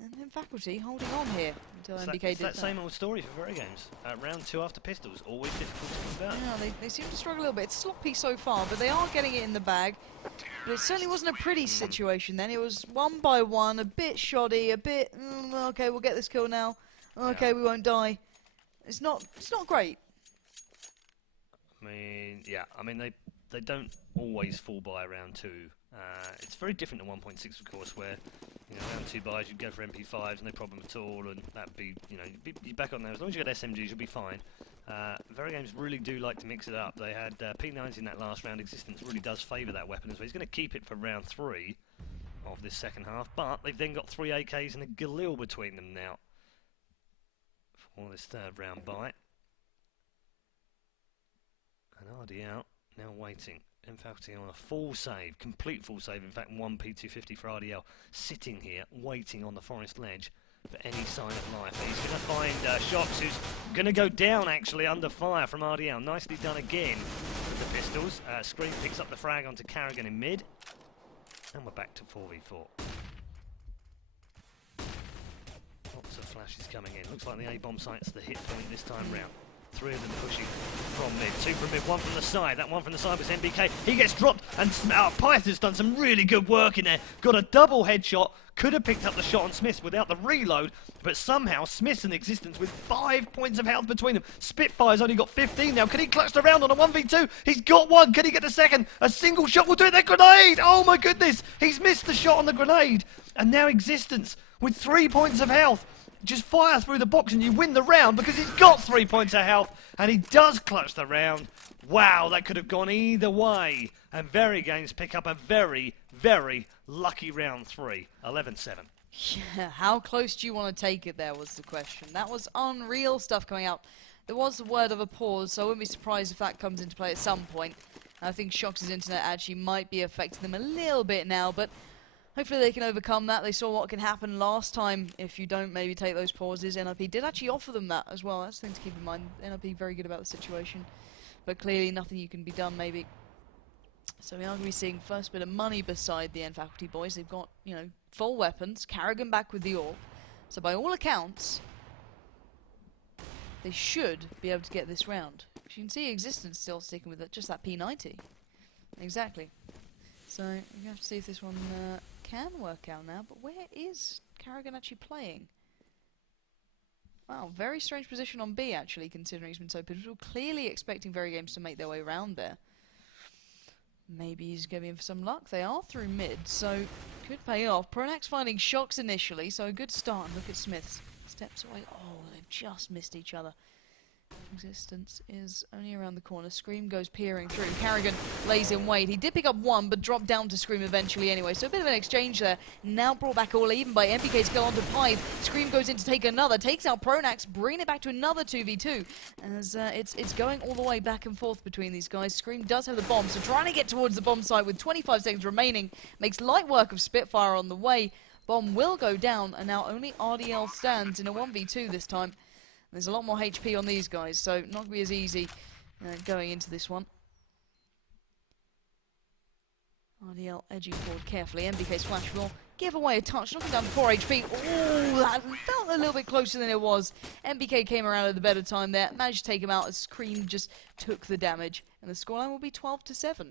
And Nfaculty holding on here until NBK did that. Same old story for VeryGames. Round 2 after pistols, always difficult to convert. Yeah, they seem to struggle a little bit. It's sloppy so far, but they are getting it in the bag. But it certainly wasn't a pretty situation then. It was one by one, a bit shoddy, a bit, okay, we'll get this kill now. Okay, we won't die. It's not great. I mean, they don't always fall by round 2. It's very different than 1.6, of course, where, you know, round 2 buys, you'd go for MP5s, no problem at all, and that'd be, you know, you'd be back on there. As long as you got SMGs, you'll be fine. VeryGames really do like to mix it up. They had P90 in that last round. Existence really does favour that weapon as well. He's going to keep it for round 3 of this second half, but they've then got 3 AKs and a Galil between them now for this third round bite. And RD out, now waiting. Nfaculty on a full save, complete full save, in fact 1 P250 for RDL, sitting here, waiting on the forest ledge for any sign of life. He's going to find Shox, who's going to go down actually under fire from RDL. Nicely done again with the pistols. Scream picks up the frag onto Carrigan in mid, and we're back to 4v4. Lots of flashes coming in. Looks like the A-bomb site's the hit point this time round. 3 of them pushing from mid. 2 from mid, 1 from the side. That 1 from the side was NBK. He gets dropped, and Pyth has done some really good work in there. Got a double headshot. Could have picked up the shot on Smiths without the reload, but somehow Smiths in Existence with 5 points of health between them. Spitfire's only got 15 now. Can he clutch the round on a 1v2? He's got 1. Can he get the second? A single shot will do it. That grenade! Oh my goodness! He's missed the shot on the grenade. And now Existence with 3 points of health. Just fire through the box and you win the round because he's got 3 points of health and he does clutch the round. Wow, that could have gone either way. And VeryGames pick up a very, very lucky round 3. 11-7. Yeah, how close do you want to take it there was the question. That was unreal stuff coming out. There was the word of a pause, so I wouldn't be surprised if that comes into play at some point. I think Shox's internet actually might be affecting them a little bit now, but hopefully they can overcome that. They saw what can happen last time if you don't maybe take those pauses. NIP did actually offer them that as well. That's the thing to keep in mind. NIP very good about the situation, but clearly nothing you can be done maybe. So we are going to be seeing first bit of money beside the Nfaculty boys. They've got, you know, full weapons. Carrigan back with the AWP. So by all accounts, they should be able to get this round. You can see Existence still sticking with it, just that P90. Exactly. So we have to see if this one can work out now. But where is Carrigan actually playing? Wow, very strange position on B actually, considering he's been so pivotal. Clearly expecting VeryGames to make their way around there. Maybe he's going in for some luck. They are through mid, so could pay off. Pronax finding Shox initially, so a good start. And look at Smiths. Steps away. Oh, they've just missed each other. Existence is only around the corner. Scream goes peering through. Carrigan lays in wait. He did pick up one, but dropped down to Scream eventually anyway. So a bit of an exchange there. Now brought back all even by NBK's kill onto Pipe. Scream goes in to take another. Takes out Pronax, bringing it back to another 2v2. As it's going all the way back and forth between these guys. Scream does have the bomb, so trying to get towards the bomb site with 25 seconds remaining. Makes light work of Spitfire on the way. Bomb will go down, and now only RDL stands in a 1v2 this time. There's a lot more HP on these guys, so not going to be as easy going into this one. RDL edging forward carefully. NBK's flash will give away a touch, knocking down to 4 HP. Oh, that felt a little bit closer than it was. NBK came around at the better time there, managed to take him out as Cream just took the damage. And the scoreline will be 12-7.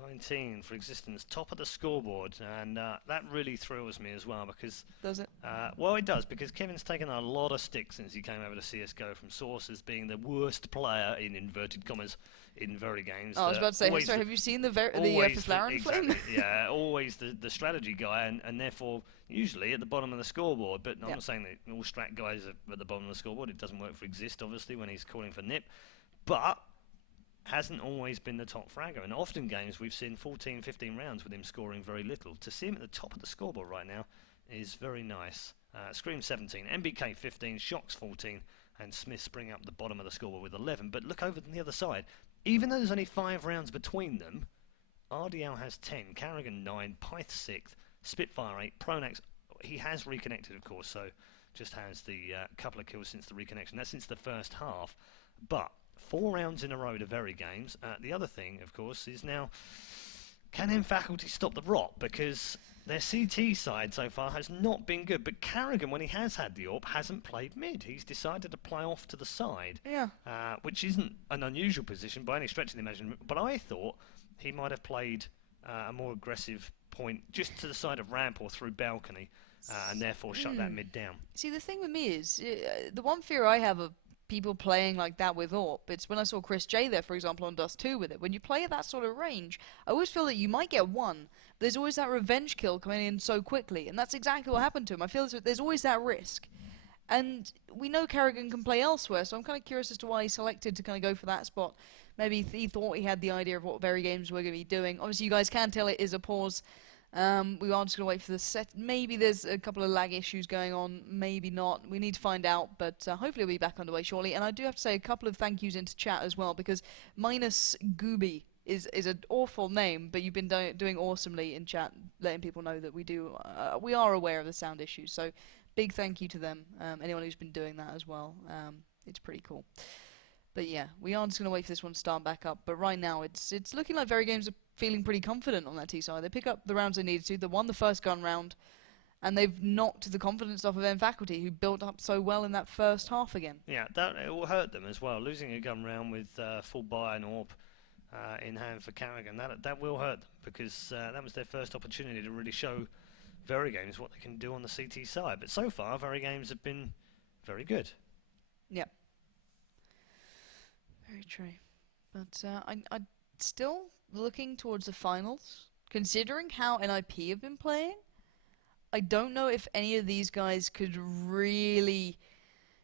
19 for Existence, top of the scoreboard, and that really thrills me as well because... Does it? Well, it does, because Kevin's taken a lot of stick since he came over to CSGO from sources being the worst player, in inverted commas, in VeryGames. Oh, I was about to say, sorry, have you seen the Flaren Flame? Yeah, always the strategy guy, and therefore usually at the bottom of the scoreboard, but I'm not saying that all strat guys are at the bottom of the scoreboard. It doesn't work for Exist, obviously, when he's calling for nip, but... hasn't always been the top fragger, and often games we've seen 14, 15 rounds with him scoring very little. To see him at the top of the scoreboard right now is very nice. Scream 17, MBK 15, Shocks 14, and Smith spring up the bottom of the scoreboard with 11. But look over on the other side. Even though there's only 5 rounds between them, RDL has 10, Carrigan 9, Pyth 6th, Spitfire 8, Pronax, he has reconnected of course, so just has the couple of kills since the reconnection. That's since the first half, but 4 rounds in a row to VeryGames. The other thing, of course, is now, can Nfaculty stop the rot? Because their CT side so far has not been good. But Carrigan, when he has had the AWP, hasn't played mid. He's decided to play off to the side, which isn't an unusual position by any stretch of the imagination. But I thought he might have played a more aggressive point just to the side of ramp or through balcony, and therefore shut that mid down. See, the thing with me is, the one fear I have of people playing like that with AWP, it's when I saw Chris J there, for example, on Dust 2 with it. When you play at that sort of range, I always feel that you might get one, but there's always that revenge kill coming in so quickly, and that's exactly what happened to him. I feel there's always that risk. And we know Carrigan can play elsewhere, so I'm kind of curious as to why he selected to kind of go for that spot. Maybe he thought he had the idea of what VeryGames were going to be doing. Obviously, you guys can tell it is a pause. We are just going to wait for the set. Maybe there's a couple of lag issues going on, maybe not. We need to find out, but hopefully we'll be back underway shortly. And I do have to say a couple of thank yous into chat as well, because Minus Gooby is an awful name, but you've been doing awesomely in chat, letting people know that we are aware of the sound issues. So big thank you to them, anyone who's been doing that as well. It's pretty cool. But yeah, we are just going to wait for this one to start back up. But right now, it's looking like VeryGames are feeling pretty confident on that T side. They pick up the rounds they needed to. They won the first gun round, and they've knocked the confidence off of Nfaculty, who built up so well in that first half again. Yeah, it will hurt them as well. Losing a gun round with full buy and AWP in hand for Carrigan, that will hurt them, because that was their first opportunity to really show VeryGames what they can do on the CT side. But so far, VeryGames have been very good. Yep. Very true. But I'm still looking towards the finals. Considering how NIP have been playing, I don't know if any of these guys could really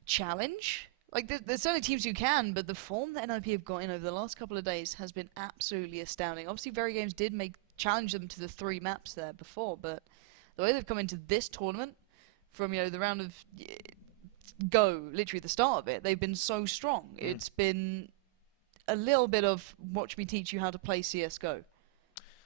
challenge. Like, there's certainly teams who can, but the form that NIP have got in over the last couple of days has been absolutely astounding. Obviously, VeryGames did challenge them to the 3 maps there before, but the way they've come into this tournament, from the round of go, literally the start of it, they've been so strong. It's been a little bit of watch me teach you how to play CSGO.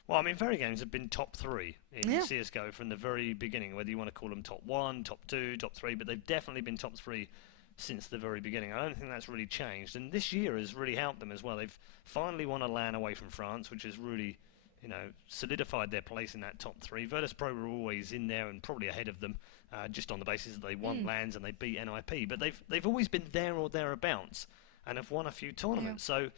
Well, I mean, VeryGames have been top 3 in CSGO from the very beginning, whether you want to call them top 1, top 2, top 3, but they've definitely been top 3 since the very beginning. I don't think that's really changed, and this year has really helped them as well. They've finally won a LAN away from France, which has really, solidified their place in that top 3. Virtus.pro were always in there and probably ahead of them, just on the basis that they won LANs and they beat NIP, but they've always been there or thereabouts and have won a few tournaments. So,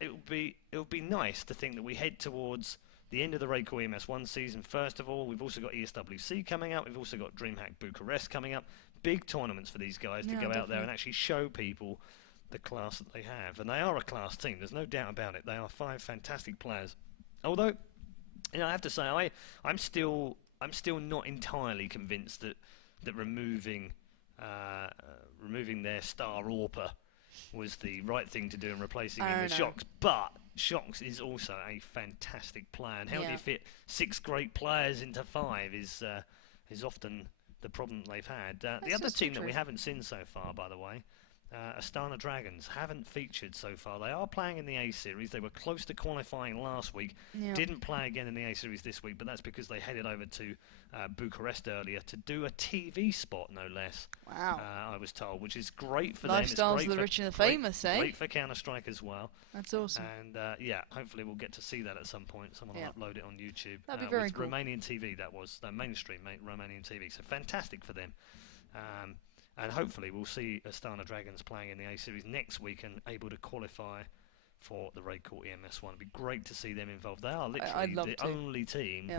it would be nice to think that we head towards the end of the RaidCall EMS 1 season. First of all, we've also got ESWC coming up. We've also got DreamHack Bucharest coming up. Big tournaments for these guys to go out there and actually show people the class that they have. And they are a class team. There's no doubt about it. They are 5 fantastic players. Although, I have to say, I'm still not entirely convinced that removing removing their star AWPer was the right thing to do and replacing him with Shox. But Shox is also a fantastic player, and how do you fit 6 great players into 5 is often the problem they've had. The other team that we haven't seen so far, by the way, Astana Dragons, haven't featured so far. They are playing in the A-Series. They were close to qualifying last week. Didn't play again in the A-Series this week, but that's because they headed over to Bucharest earlier to do a TV spot, no less. Wow. I was told, which is great for them. Lifestyles of the rich and the famous, eh? Great for Counter-Strike as well. That's awesome. And yeah, hopefully we'll get to see that at some point. Someone will upload it on YouTube. That'd be very cool. Romanian TV, that was. Mainstream Romanian TV. So fantastic for them. And hopefully we'll see Astana Dragons playing in the A-Series next week and able to qualify for the RaidCall EMS 1. It'd be great to see them involved. They are literally the only team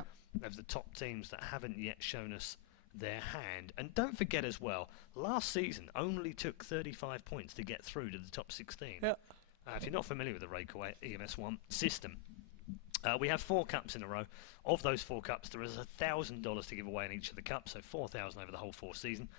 of the top teams that haven't yet shown us their hand. And don't forget as well, last season only took 35 points to get through to the top 16. If you're not familiar with the RaidCall EMS 1 system, we have 4 cups in a row. Of those 4 cups, there is $1,000 to give away in each of the cups, so 4,000 over the whole 4 season.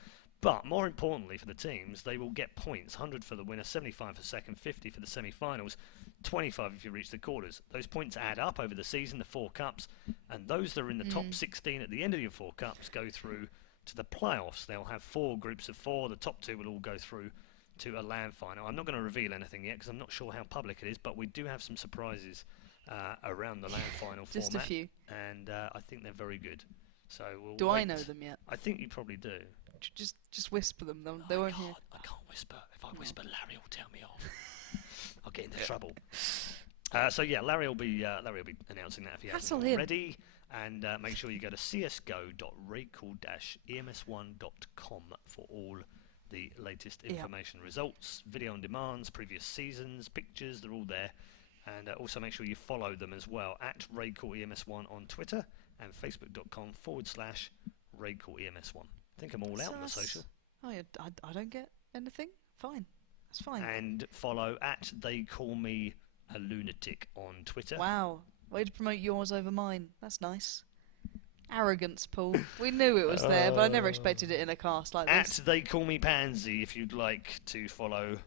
But more importantly for the teams, they will get points: 100 for the winner, 75 for second, 50 for the semi-finals, 25 if you reach the quarters. Those points add up over the season, the 4 cups, and those that are in the top 16 at the end of your 4 cups go through to the playoffs. They'll have 4 groups of 4. The top 2 will all go through to a LAN final. I'm not going to reveal anything yet because I'm not sure how public it is, but we do have some surprises around the LAN final Just format. a few. And I think they're very good. So we'll Do I know them yet? I think you probably do. Just whisper them. They won't hear. I can't whisper. If I whisper, Larry will tell me off. I'll get into trouble. So yeah, Larry will be announcing that if he hasn't already. And make sure you go to csgo.raidcall-ems1.com for all the latest information, results, video on demands, previous seasons, pictures. They're all there. And also make sure you follow them as well at RaidCall EMS1 on Twitter and facebook.com/RaidCall EMS1. I think I'm all out on the social. Oh, yeah, I don't get anything. Fine. That's fine. And follow at They Call Me a Lunatic on Twitter. Wow. Way to promote yours over mine. That's nice. Arrogance, Paul. We knew it was there, but I never expected it in a cast like this. At They Call Me Pansy if you'd like to follow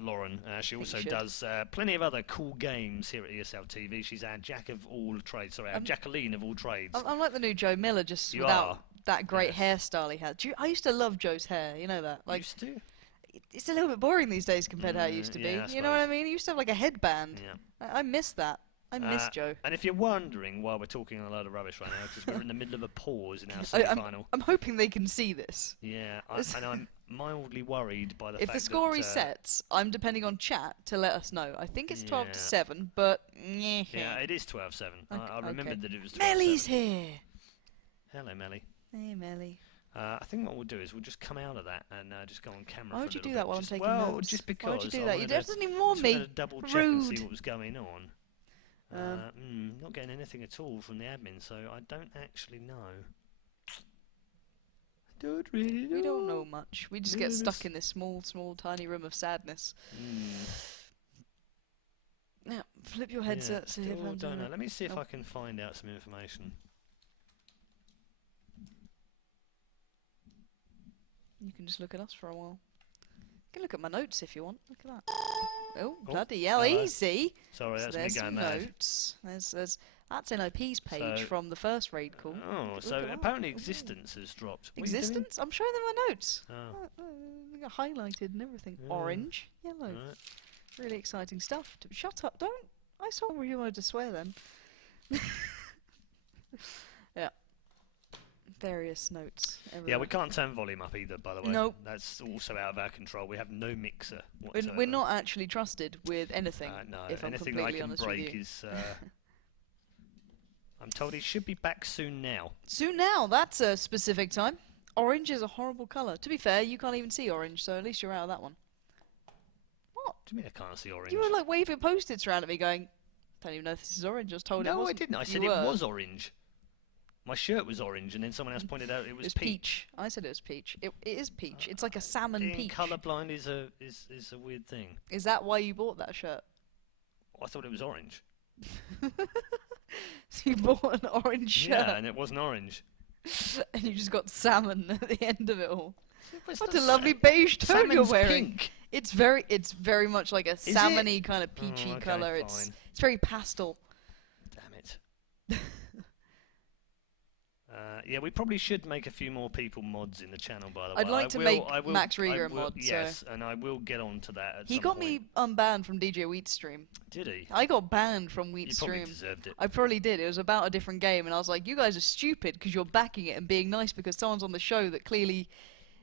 Lauren. She also does plenty of other cool games here at ESL TV. She's our jack of all trades. Sorry, our Jacqueline of all trades. I'm like the new Joe Miller, just without that great hairstyle he had. I used to love Joe's hair, you know that? Like, used to? It's a little bit boring these days compared to how it used to be. You know what I mean? He used to have like a headband. Yeah. I miss that. I miss Joe. And if you're wondering why we're talking a load of rubbish right now, because we're in the middle of a pause in our semi-final. I'm hoping they can see this. Yeah, and I'm mildly worried by the fact that... If the score resets, I'm depending on chat to let us know. I think it's 12-7, but... Yeah, it is 12-7. I remembered that it was 12-7. Melly's here! Hello, Melly. Hey, Melly. I think what we'll do is we'll just come out of that and just go on camera. Why would you do that while I'm taking notes? Well, just because. Why would you do that? You don't even warn me. To double check and see what was going on. Not getting anything at all from the admin, so I don't actually know. Don't really know. We don't know much. We just get stuck in this small, tiny room of sadness. Yeah, flip your headset. See if I'm don't know. Let me see if I can find out some information. You can just look at us for a while. You can look at my notes if you want. Look at that. Oh, bloody hell, easy. Sorry, so that's me going mad. Notes. That's NOP's page from the first raid call. Oh, so apparently Existence has dropped. Existence? I'm showing them my notes. Oh. They got highlighted and everything. Orange, yellow. Right. Really exciting stuff. Shut up, don't. I saw where you wanted to swear then. Yeah. Various notes. Everywhere. Yeah, we can't turn volume up either, by the way. Nope. That's also out of our control. We have no mixer whatsoever. We're not actually trusted with anything. No, if anything I'm that I can honest break is... I'm told he should be back soon now. Soon now? That's a specific time. Orange is a horrible colour. To be fair, you can't even see orange, so at least you're out of that one. What? What do you mean I can't see orange? You were like waving post-its around at me going, don't even know if this is orange. I was told it wasn't. No, I didn't. I said it was orange. My shirt was orange, and then someone else pointed out it was peach. I said it was peach. It is peach. It's like a salmon peach. Colourblind is a weird thing. Is that why you bought that shirt? I thought it was orange. So you bought an orange shirt? Yeah, and it wasn't orange. And you just got salmon at the end of it all. What a lovely beige tone you're wearing. Pink. It's very much like a salmony kind of peachy colour. Fine. It's very pastel. Damn it. Yeah, we probably should make a few more people mods in the channel, by the way. I'd like to make Max Rieger a mod. Yes, and I will get on to that at He some got point. me unbanned from DJ Wheat's stream. Did he? I got banned from Wheat's stream. You probably deserved it. I probably did. It was about a different game, and I was like, you guys are stupid because you're backing it and being nice because someone's on the show that clearly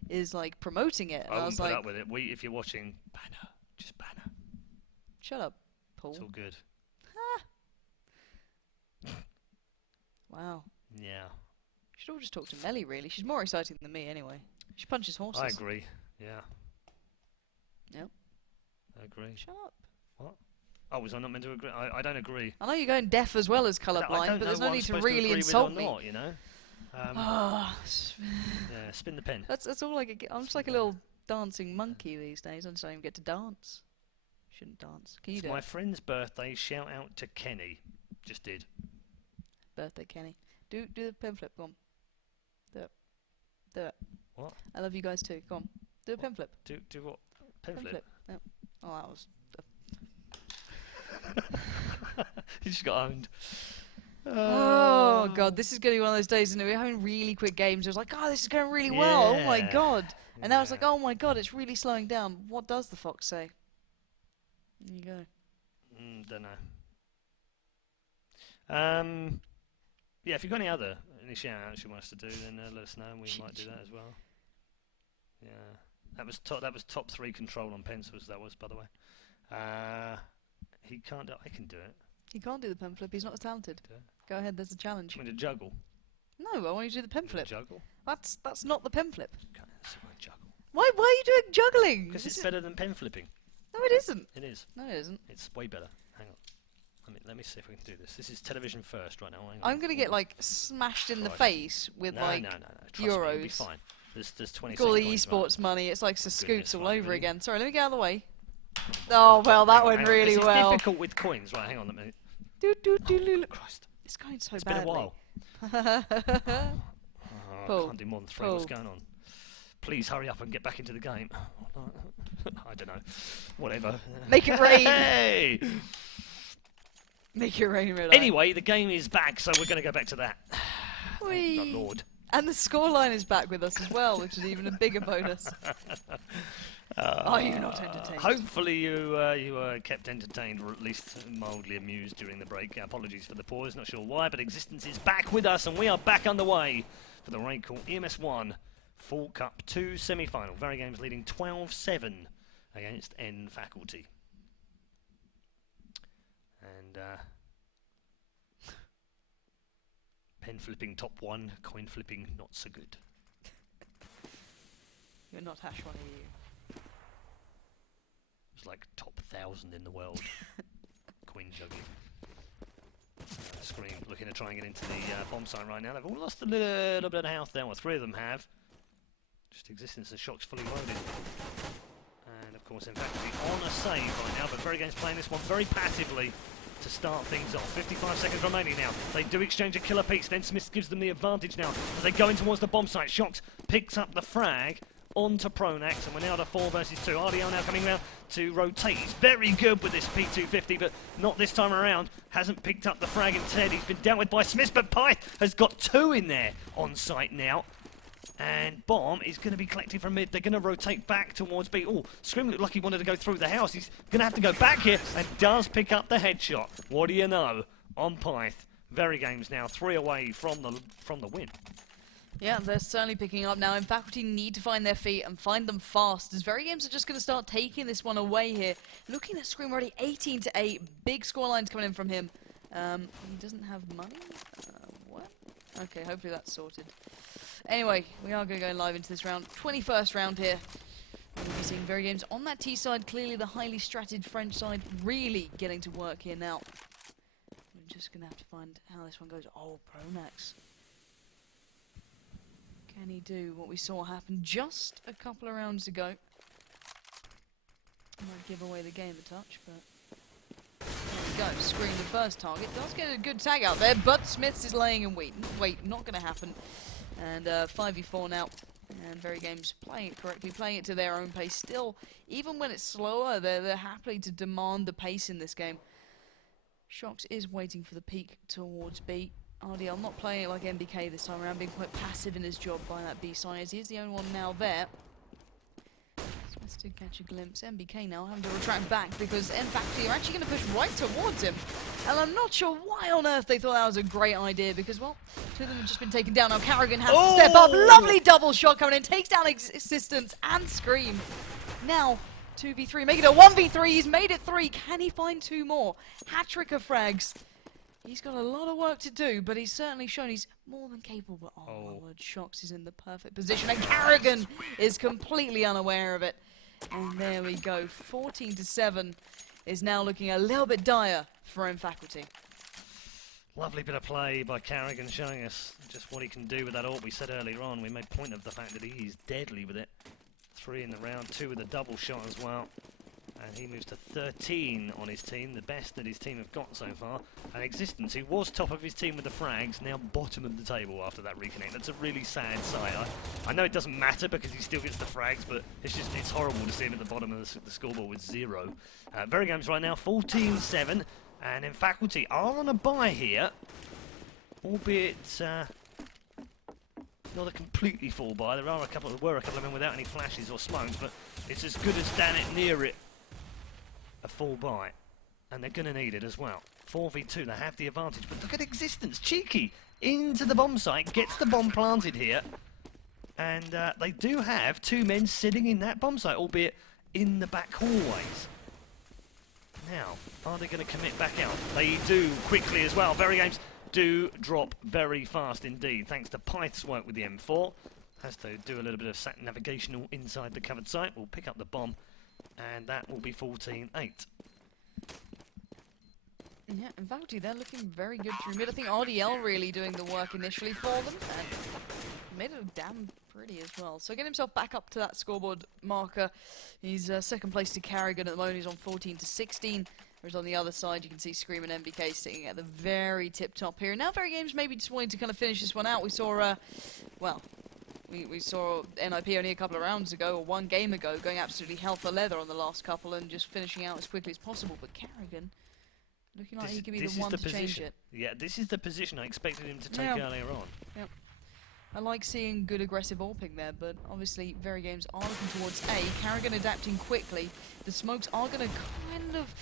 is like promoting it. And I was wouldn't like, put up with it. If you're watching, banner. Just banner. Shut up, Paul. It's all good. Wow. Yeah. Should all just talk to Melly, really. She's more exciting than me, anyway. She punches horses. I agree. Yeah. Yep. I agree. Shut up. What? Oh, was I not meant to agree? I don't agree. I know you're going deaf as well as colourblind, but there's no need to really insult me. Not, you know? Yeah, spin the pen. That's all I get. I'm just like a little dancing monkey these days. I just don't even get to dance. Shouldn't dance. Can you It's do it? my friend's birthday. Shout out to Kenny. Just did. Birthday, Kenny. Do the pen flip. Go on. Do it. Do it. What? I love you guys too. Go on. Do a pen flip. Do what? Pen flip? Yep. Oh, that was... You just got owned. Oh, God. This is going to be one of those days, isn't it? We're having really quick games. It was like, oh, this is going really well. Oh, my God. And now it's like, oh, my God, it's really slowing down. What does the fox say? There you go. Don't know. Yeah, if you've got any shout-outs you want us to do, then let us know, and we might do that as well. Yeah, that was top 3 control on pencils. That was, by the way. He can't do. I can do it. He can't do the pen flip. He's not as talented. Go ahead. There's a challenge. I'm going to juggle. No, I want you to do the pen flip. Juggle. That's not the pen flip. Okay, let's see if I juggle. Why are you doing juggling? Because it's better than pen flipping. No, it isn't. It is. No, it isn't. It's way better. Hang on. Let me see if we can do this. This is television first right now. I'm going to get like smashed in the face with like Trust euros. Me, you'll be fine. There's 20 all the esports money. It's like scoops all over again. Sorry, let me get out of the way. Oh well, that went really well. It's difficult with coins. Right, hang on a minute. Christ. It's going so It's badly. been a while. I can't do more than 3. What's going on? Please hurry up and get back into the game. I don't know. Whatever. Make it rain. Hey! Make it rain, really. Anyway, the game is back, so we're going to go back to that. Whee. Thank the Lord. And the scoreline is back with us as well, which is even a bigger bonus. Are you not entertained? Hopefully you were kept entertained, or at least mildly amused during the break. Apologies for the pause, not sure why, but Existence is back with us, and we are back underway for the RaidCall EMS 1 Full Cup 2 semi-final. VeryGames leading 12-7 against Nfaculty. And pen flipping top 1, coin flipping not so good. You're not hash one, are you? It's like top 1,000 in the world. Coin juggling. Scream looking to try and get into the bomb site right now. They've all lost a little bit of health there. Well, 3 of them have. Just Existence and Shock's fully loaded. And of course, in fact, on a save right now, but VeryGames playing this one very passively to start things off. 55 seconds remaining now. They do exchange a killer piece. Then Smith gives them the advantage now as they go in towards the bomb site. Shocks picks up the frag onto Pronax, and we're now at a 4 versus 2. RDL now coming round to rotate. He's very good with this P250, but not this time around. Hasn't picked up the frag instead. He's been dealt with by Smith, but Pyth has got 2 in there on site now. And Bomb is going to be collected from mid. They're going to rotate back towards B. Oh, Scream looked like he wanted to go through the house. He's going to have to go back here and does pick up the headshot. What do you know? On Pyth. VeryGames now 3 away from the win. Yeah, they're certainly picking up now. Nfaculty need to find their feet and find them fast, as VeryGames are just going to start taking this one away here. Looking at Scream already 18-8. Big scorelines coming in from him. He doesn't have money? What? Okay, hopefully that's sorted. Anyway, we are going to go live into this round. 21st round here. We'll be seeing VeryGames on that T side. Clearly the highly stratted French side really getting to work here now. We're just going to have to find how this one goes. Oh, Pronax. Can he do what we saw happen just a couple of rounds ago? Might give away the game a touch, but there we go. Screen the first target. Does get a good tag out there, but Smiths is laying in wait. Not going to happen. And 5v4 now. And VeryGames playing it correctly, playing it to their own pace. Still, even when it's slower, they're happy to demand the pace in this game. Shox is waiting for the peak towards B. RDL not playing it like NBK this time around, being quite passive in his job by that B side, as he is the only one now there. Smith did catch a glimpse. NBK now having to retract back because Nfaculty are actually going to push right towards him. And I'm not sure why on earth they thought that was a great idea because, well, two of them have just been taken down. Now Carrigan has to step up. Lovely double shot coming in. Takes down Existence and Scream. Now 2v3. Make it a 1v3. He's made it 3. Can he find 2 more? Hat-trick of frags. He's got a lot of work to do, but he's certainly shown he's more than capable. Oh my word, Shox is in the perfect position, and Carrigan is completely unaware of it. And there we go, 14-7 is now looking a little bit dire for Nfaculty. Lovely bit of play by Carrigan, showing us just what he can do with that AWP. We said earlier on, we made point of the fact that he is deadly with it. 3 in the round, 2 with a double shot as well. And he moves to 13 on his team, the best that his team have got so far. And Existence, who was top of his team with the frags, now bottom of the table after that reconnect. That's a really sad sight. I know it doesn't matter because he still gets the frags, but it's horrible to see him at the bottom of the scoreboard with 0. VeryGames right now, 14-7, and Nfaculty are on a bye here, albeit not a completely full bye. There were a couple of men without any flashes or smokes, but it's as good as damn it near it. A full buy, and they're going to need it as well. 4v2, they have the advantage, but look at Existence, cheeky, into the bomb site, gets the bomb planted here, and they do have 2 men sitting in that bomb site, albeit in the back hallways. Now, are they going to commit back out? They do quickly as well. VeryGames do drop very fast indeed, thanks to Pyth's work with the M4. Has to do a little bit of sat navigational inside the covered site. We'll pick up the bomb. And that will be 14-8. Yeah, Nfaculty, they're looking very good through mid. I think RDL really doing the work initially for them, and made it damn pretty as well. So getting himself back up to that scoreboard marker. He's second place to Carrigan at the moment. He's on 14-16. Whereas on the other side, you can see Scream and NBK sitting at the very tip top here. Now VeryGames maybe just wanting to kind of finish this one out. We saw, well, we saw NIP only a couple of rounds ago, or 1 game ago, going absolutely hell for leather on the last couple and just finishing out as quickly as possible. But Carrigan, looking like he could be the one to change it. Yeah, this is the position I expected him to take earlier on. Yep. I like seeing good aggressive AWPing there, but obviously VeryGames are looking towards A. Carrigan adapting quickly. The smokes are going to kind of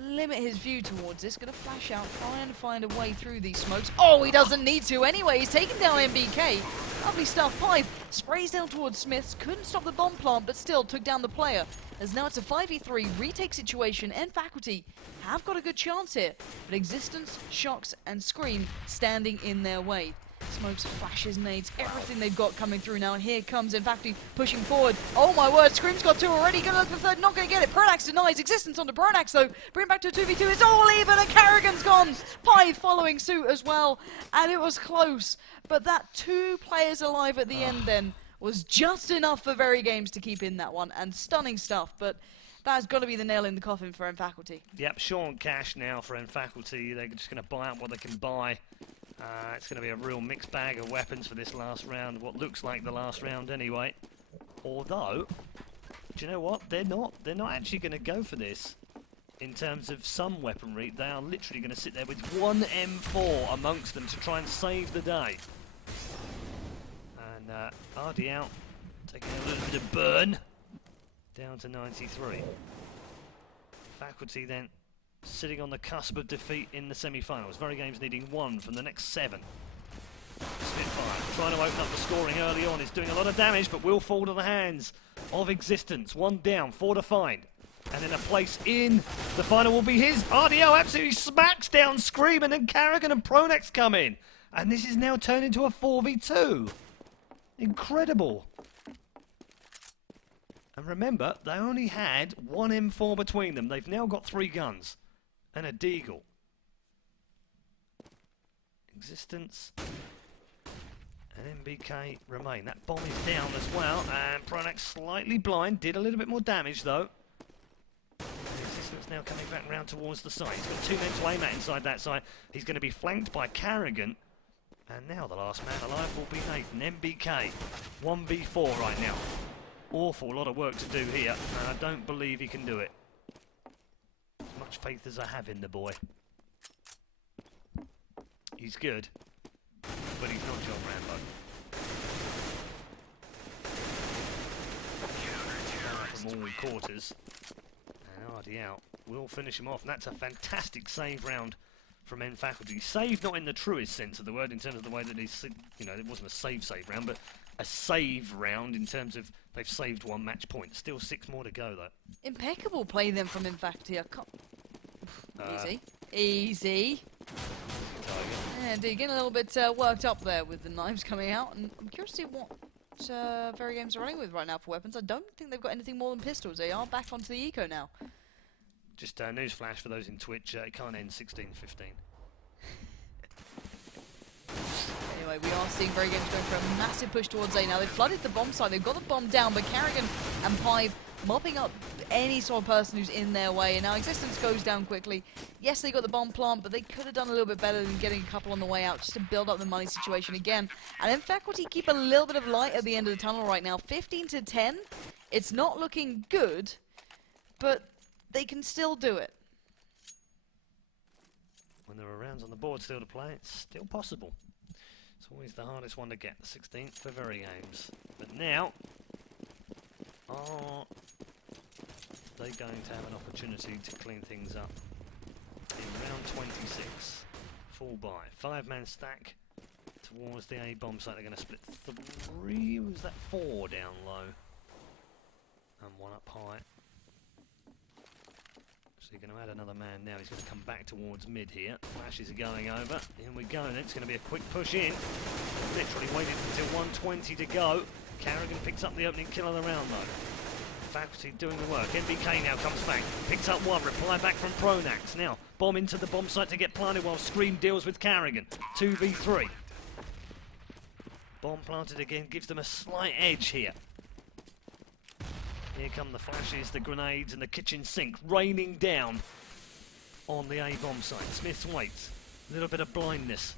limit his view towards this. Going to flash out, try and find a way through these smokes. Oh, he doesn't need to anyway. He's taken down MBK. Lovely stuff. Pyth sprays down towards Smiths. Couldn't stop the bomb plant, but still took down the player. As now it's a 5v3 retake situation. Nfaculty have got a good chance here, but Existence, Shox, and Scream standing in their way. Smokes, flashes, nades, everything they've got coming through now. And here comes Nfaculty pushing forward. Oh my word, Scream's got 2 already. Gonna look for the 3rd, not gonna get it. Pronax denies Existence onto Pronax though. Bring it back to a 2v2. It's all even and Carrigan's gone. Pyth following suit as well. And it was close. But that 2 players alive at the end then was just enough for VeryGames to keep in that one. And stunning stuff. But that's got to be the nail in the coffin for Nfaculty. Yep, Sean Cash now for Nfaculty. They're just going to buy out what they can buy. It's going to be a real mixed bag of weapons for this last round, what looks like the last round anyway. Although, do you know what? They're not actually going to go for this in terms of some weaponry. They are literally going to sit there with 1 M4 amongst them to try and save the day. And RD out, taking a little bit of burn, down to 93. Faculty then sitting on the cusp of defeat in the semi-finals. VeryGames needing 1 from the next 7. Spitfire trying to open up the scoring early on. Is doing a lot of damage, but will fall to the hands of Existence. 1 down, 4 to find. And then a place in the final will be his. RDL absolutely smacks down Scream, and then Carrigan and Pronax come in. And this is now turned into a 4v2. Incredible. And remember, they only had 1 M4 between them. They've now got 3 guns and a deagle. Existence and MBK remain. That bomb is down as well, and Pronax slightly blind. Did a little bit more damage though. Existence now coming back round towards the side. He's got 2 men to aim at inside that side. He's going to be flanked by Carrigan. And now the last man alive will be Nathan. MBK, 1v4 right now. Awful lot of work to do here, and I don't believe he can do it. As much faith as I have in the boy. He's good, but he's not John Rambo. From all quarters, and Hardy out. We'll finish him off, and that's a fantastic save round from Nfaculty. Save not in the truest sense of the word, in terms of the way that he's, you know, it wasn't a save round, but a save round in terms of they've saved 1 match point. Still 6 more to go, though. Impeccable play then from Nfaculty. Easy. Easy. Yeah, indeed, getting a little bit worked up there with the knives coming out, and I'm curious to see what VeryGames are running with right now for weapons. I don't think they've got anything more than pistols. They are back onto the eco now. Just news flash for those in Twitch, it can't end 16-15. Anyway, we are seeing VeryGames going for a massive push towards A now. They've flooded the bomb site, they've got the bomb down, but Carrigan and Pive mopping up any sort of person who's in their way, and now Existence goes down quickly. Yes, they got the bomb plant, but they could have done a little bit better than getting a couple on the way out just to build up the money situation again. And Nfaculty keep a little bit of light at the end of the tunnel right now. 15-10. It's not looking good, but they can still do it. When there are rounds on the board still to play, it's still possible. It's always the hardest one to get, the 16th for VeryGames. But now, are they going to have an opportunity to clean things up in round 26? Full buy. 5-man stack towards the A bomb site. They're going to split 3, was that 4 down low? And 1 up high. So you're going to add another man now. He's going to come back towards mid here. Flashes are going over. In we go, and it's going to be a quick push in. Literally waited until 120 to go. Carrigan picks up the opening kill of the round though. Faculty doing the work. MBK now comes back. Picks up 1. Reply back from Pronax. Now, bomb into the bomb site to get planted while Scream deals with Carrigan. 2v3. Bomb planted again. Gives them a slight edge here. Here come the flashes, the grenades, and the kitchen sink raining down on the A bomb site. Smith's waits. A little bit of blindness.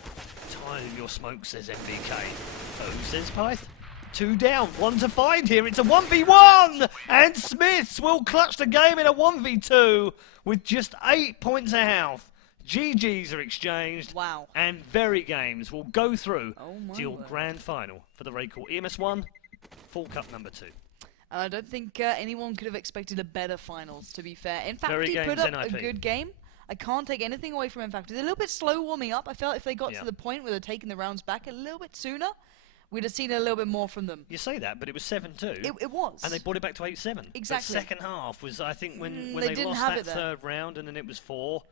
Tired of your smoke, says MBK. Oh, says Pyth. 2 down, 1 to find here. It's a 1v1! And Smiths will clutch the game in a 1v2 with just 8 points of health. GGs are exchanged. Wow. And VeryGames will go through to your grand final for the RaidCall EMS 1. Full Cup number 2. And I don't think anyone could have expected a better finals, to be fair. In fact, he put up a good game. I can't take anything away from Nfaculty. They're a little bit slow warming up. I felt if they got to the point where they're taking the rounds back a little bit sooner, we'd have seen a little bit more from them. You say that, but it was 7-2. It was. And they brought it back to 8-7. Exactly. The second half was, I think, when they lost that third round and then it was 4,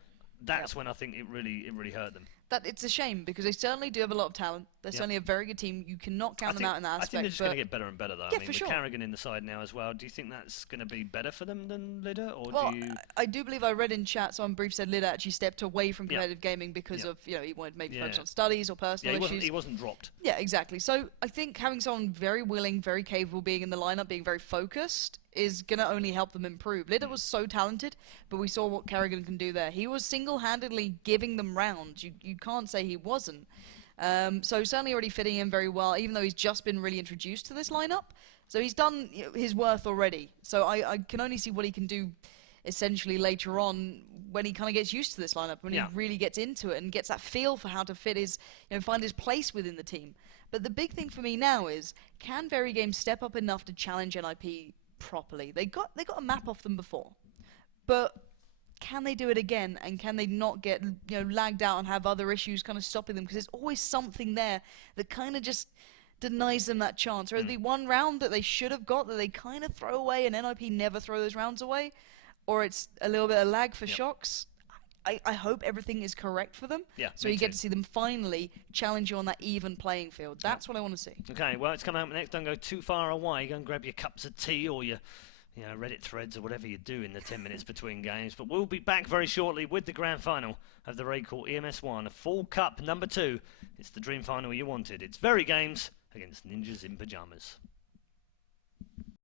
that's when I think it really hurt them. It's a shame, because they certainly do have a lot of talent. They're certainly a very good team. You cannot count them out in that aspect. I think they're just going to get better and better, though. Yeah, I mean, with Carrigan in the side now as well, do you think that's going to be better for them than Lidder? Or well, do you... I do believe I read in chat, someone brief said Lidder actually stepped away from competitive gaming because of, you know, he wanted to maybe focus on studies or personal issues. He wasn't dropped. Yeah, exactly. So I think having someone very willing, very capable, being in the lineup, being very focused, is going to only help them improve. Lidder was so talented, but we saw what Carrigan can do there. He was single-handedly giving them rounds. You can't say he wasn't. So certainly already fitting in very well, even though he's just been really introduced to this lineup. So he's done his worth already. So I can only see what he can do essentially later on when he kind of gets used to this lineup, when he really gets into it and gets that feel for how to fit his, find his place within the team. But the big thing for me now is, can VeryGames step up enough to challenge NIP properly? They got a map off them before, but can they do it again, and can they not get lagged out and have other issues kind of stopping them? Because there's always something there that kind of just denies them that chance. Or it'll be one round that they should have got that they kind of throw away, and NIP never throw those rounds away, or it's a little bit of lag for shocks. I hope everything is correct for them, so you get to see them finally challenge you on that even playing field. That's what I want to see. Okay, well, it's coming up next. Don't go too far away. Go and grab your cups of tea or your Reddit threads or whatever you do in the 10 minutes between games. But we'll be back very shortly with the grand final of the RaidCall EMS 1, a full cup number 2. It's the dream final you wanted. It's VeryGames against Ninjas in Pyjamas.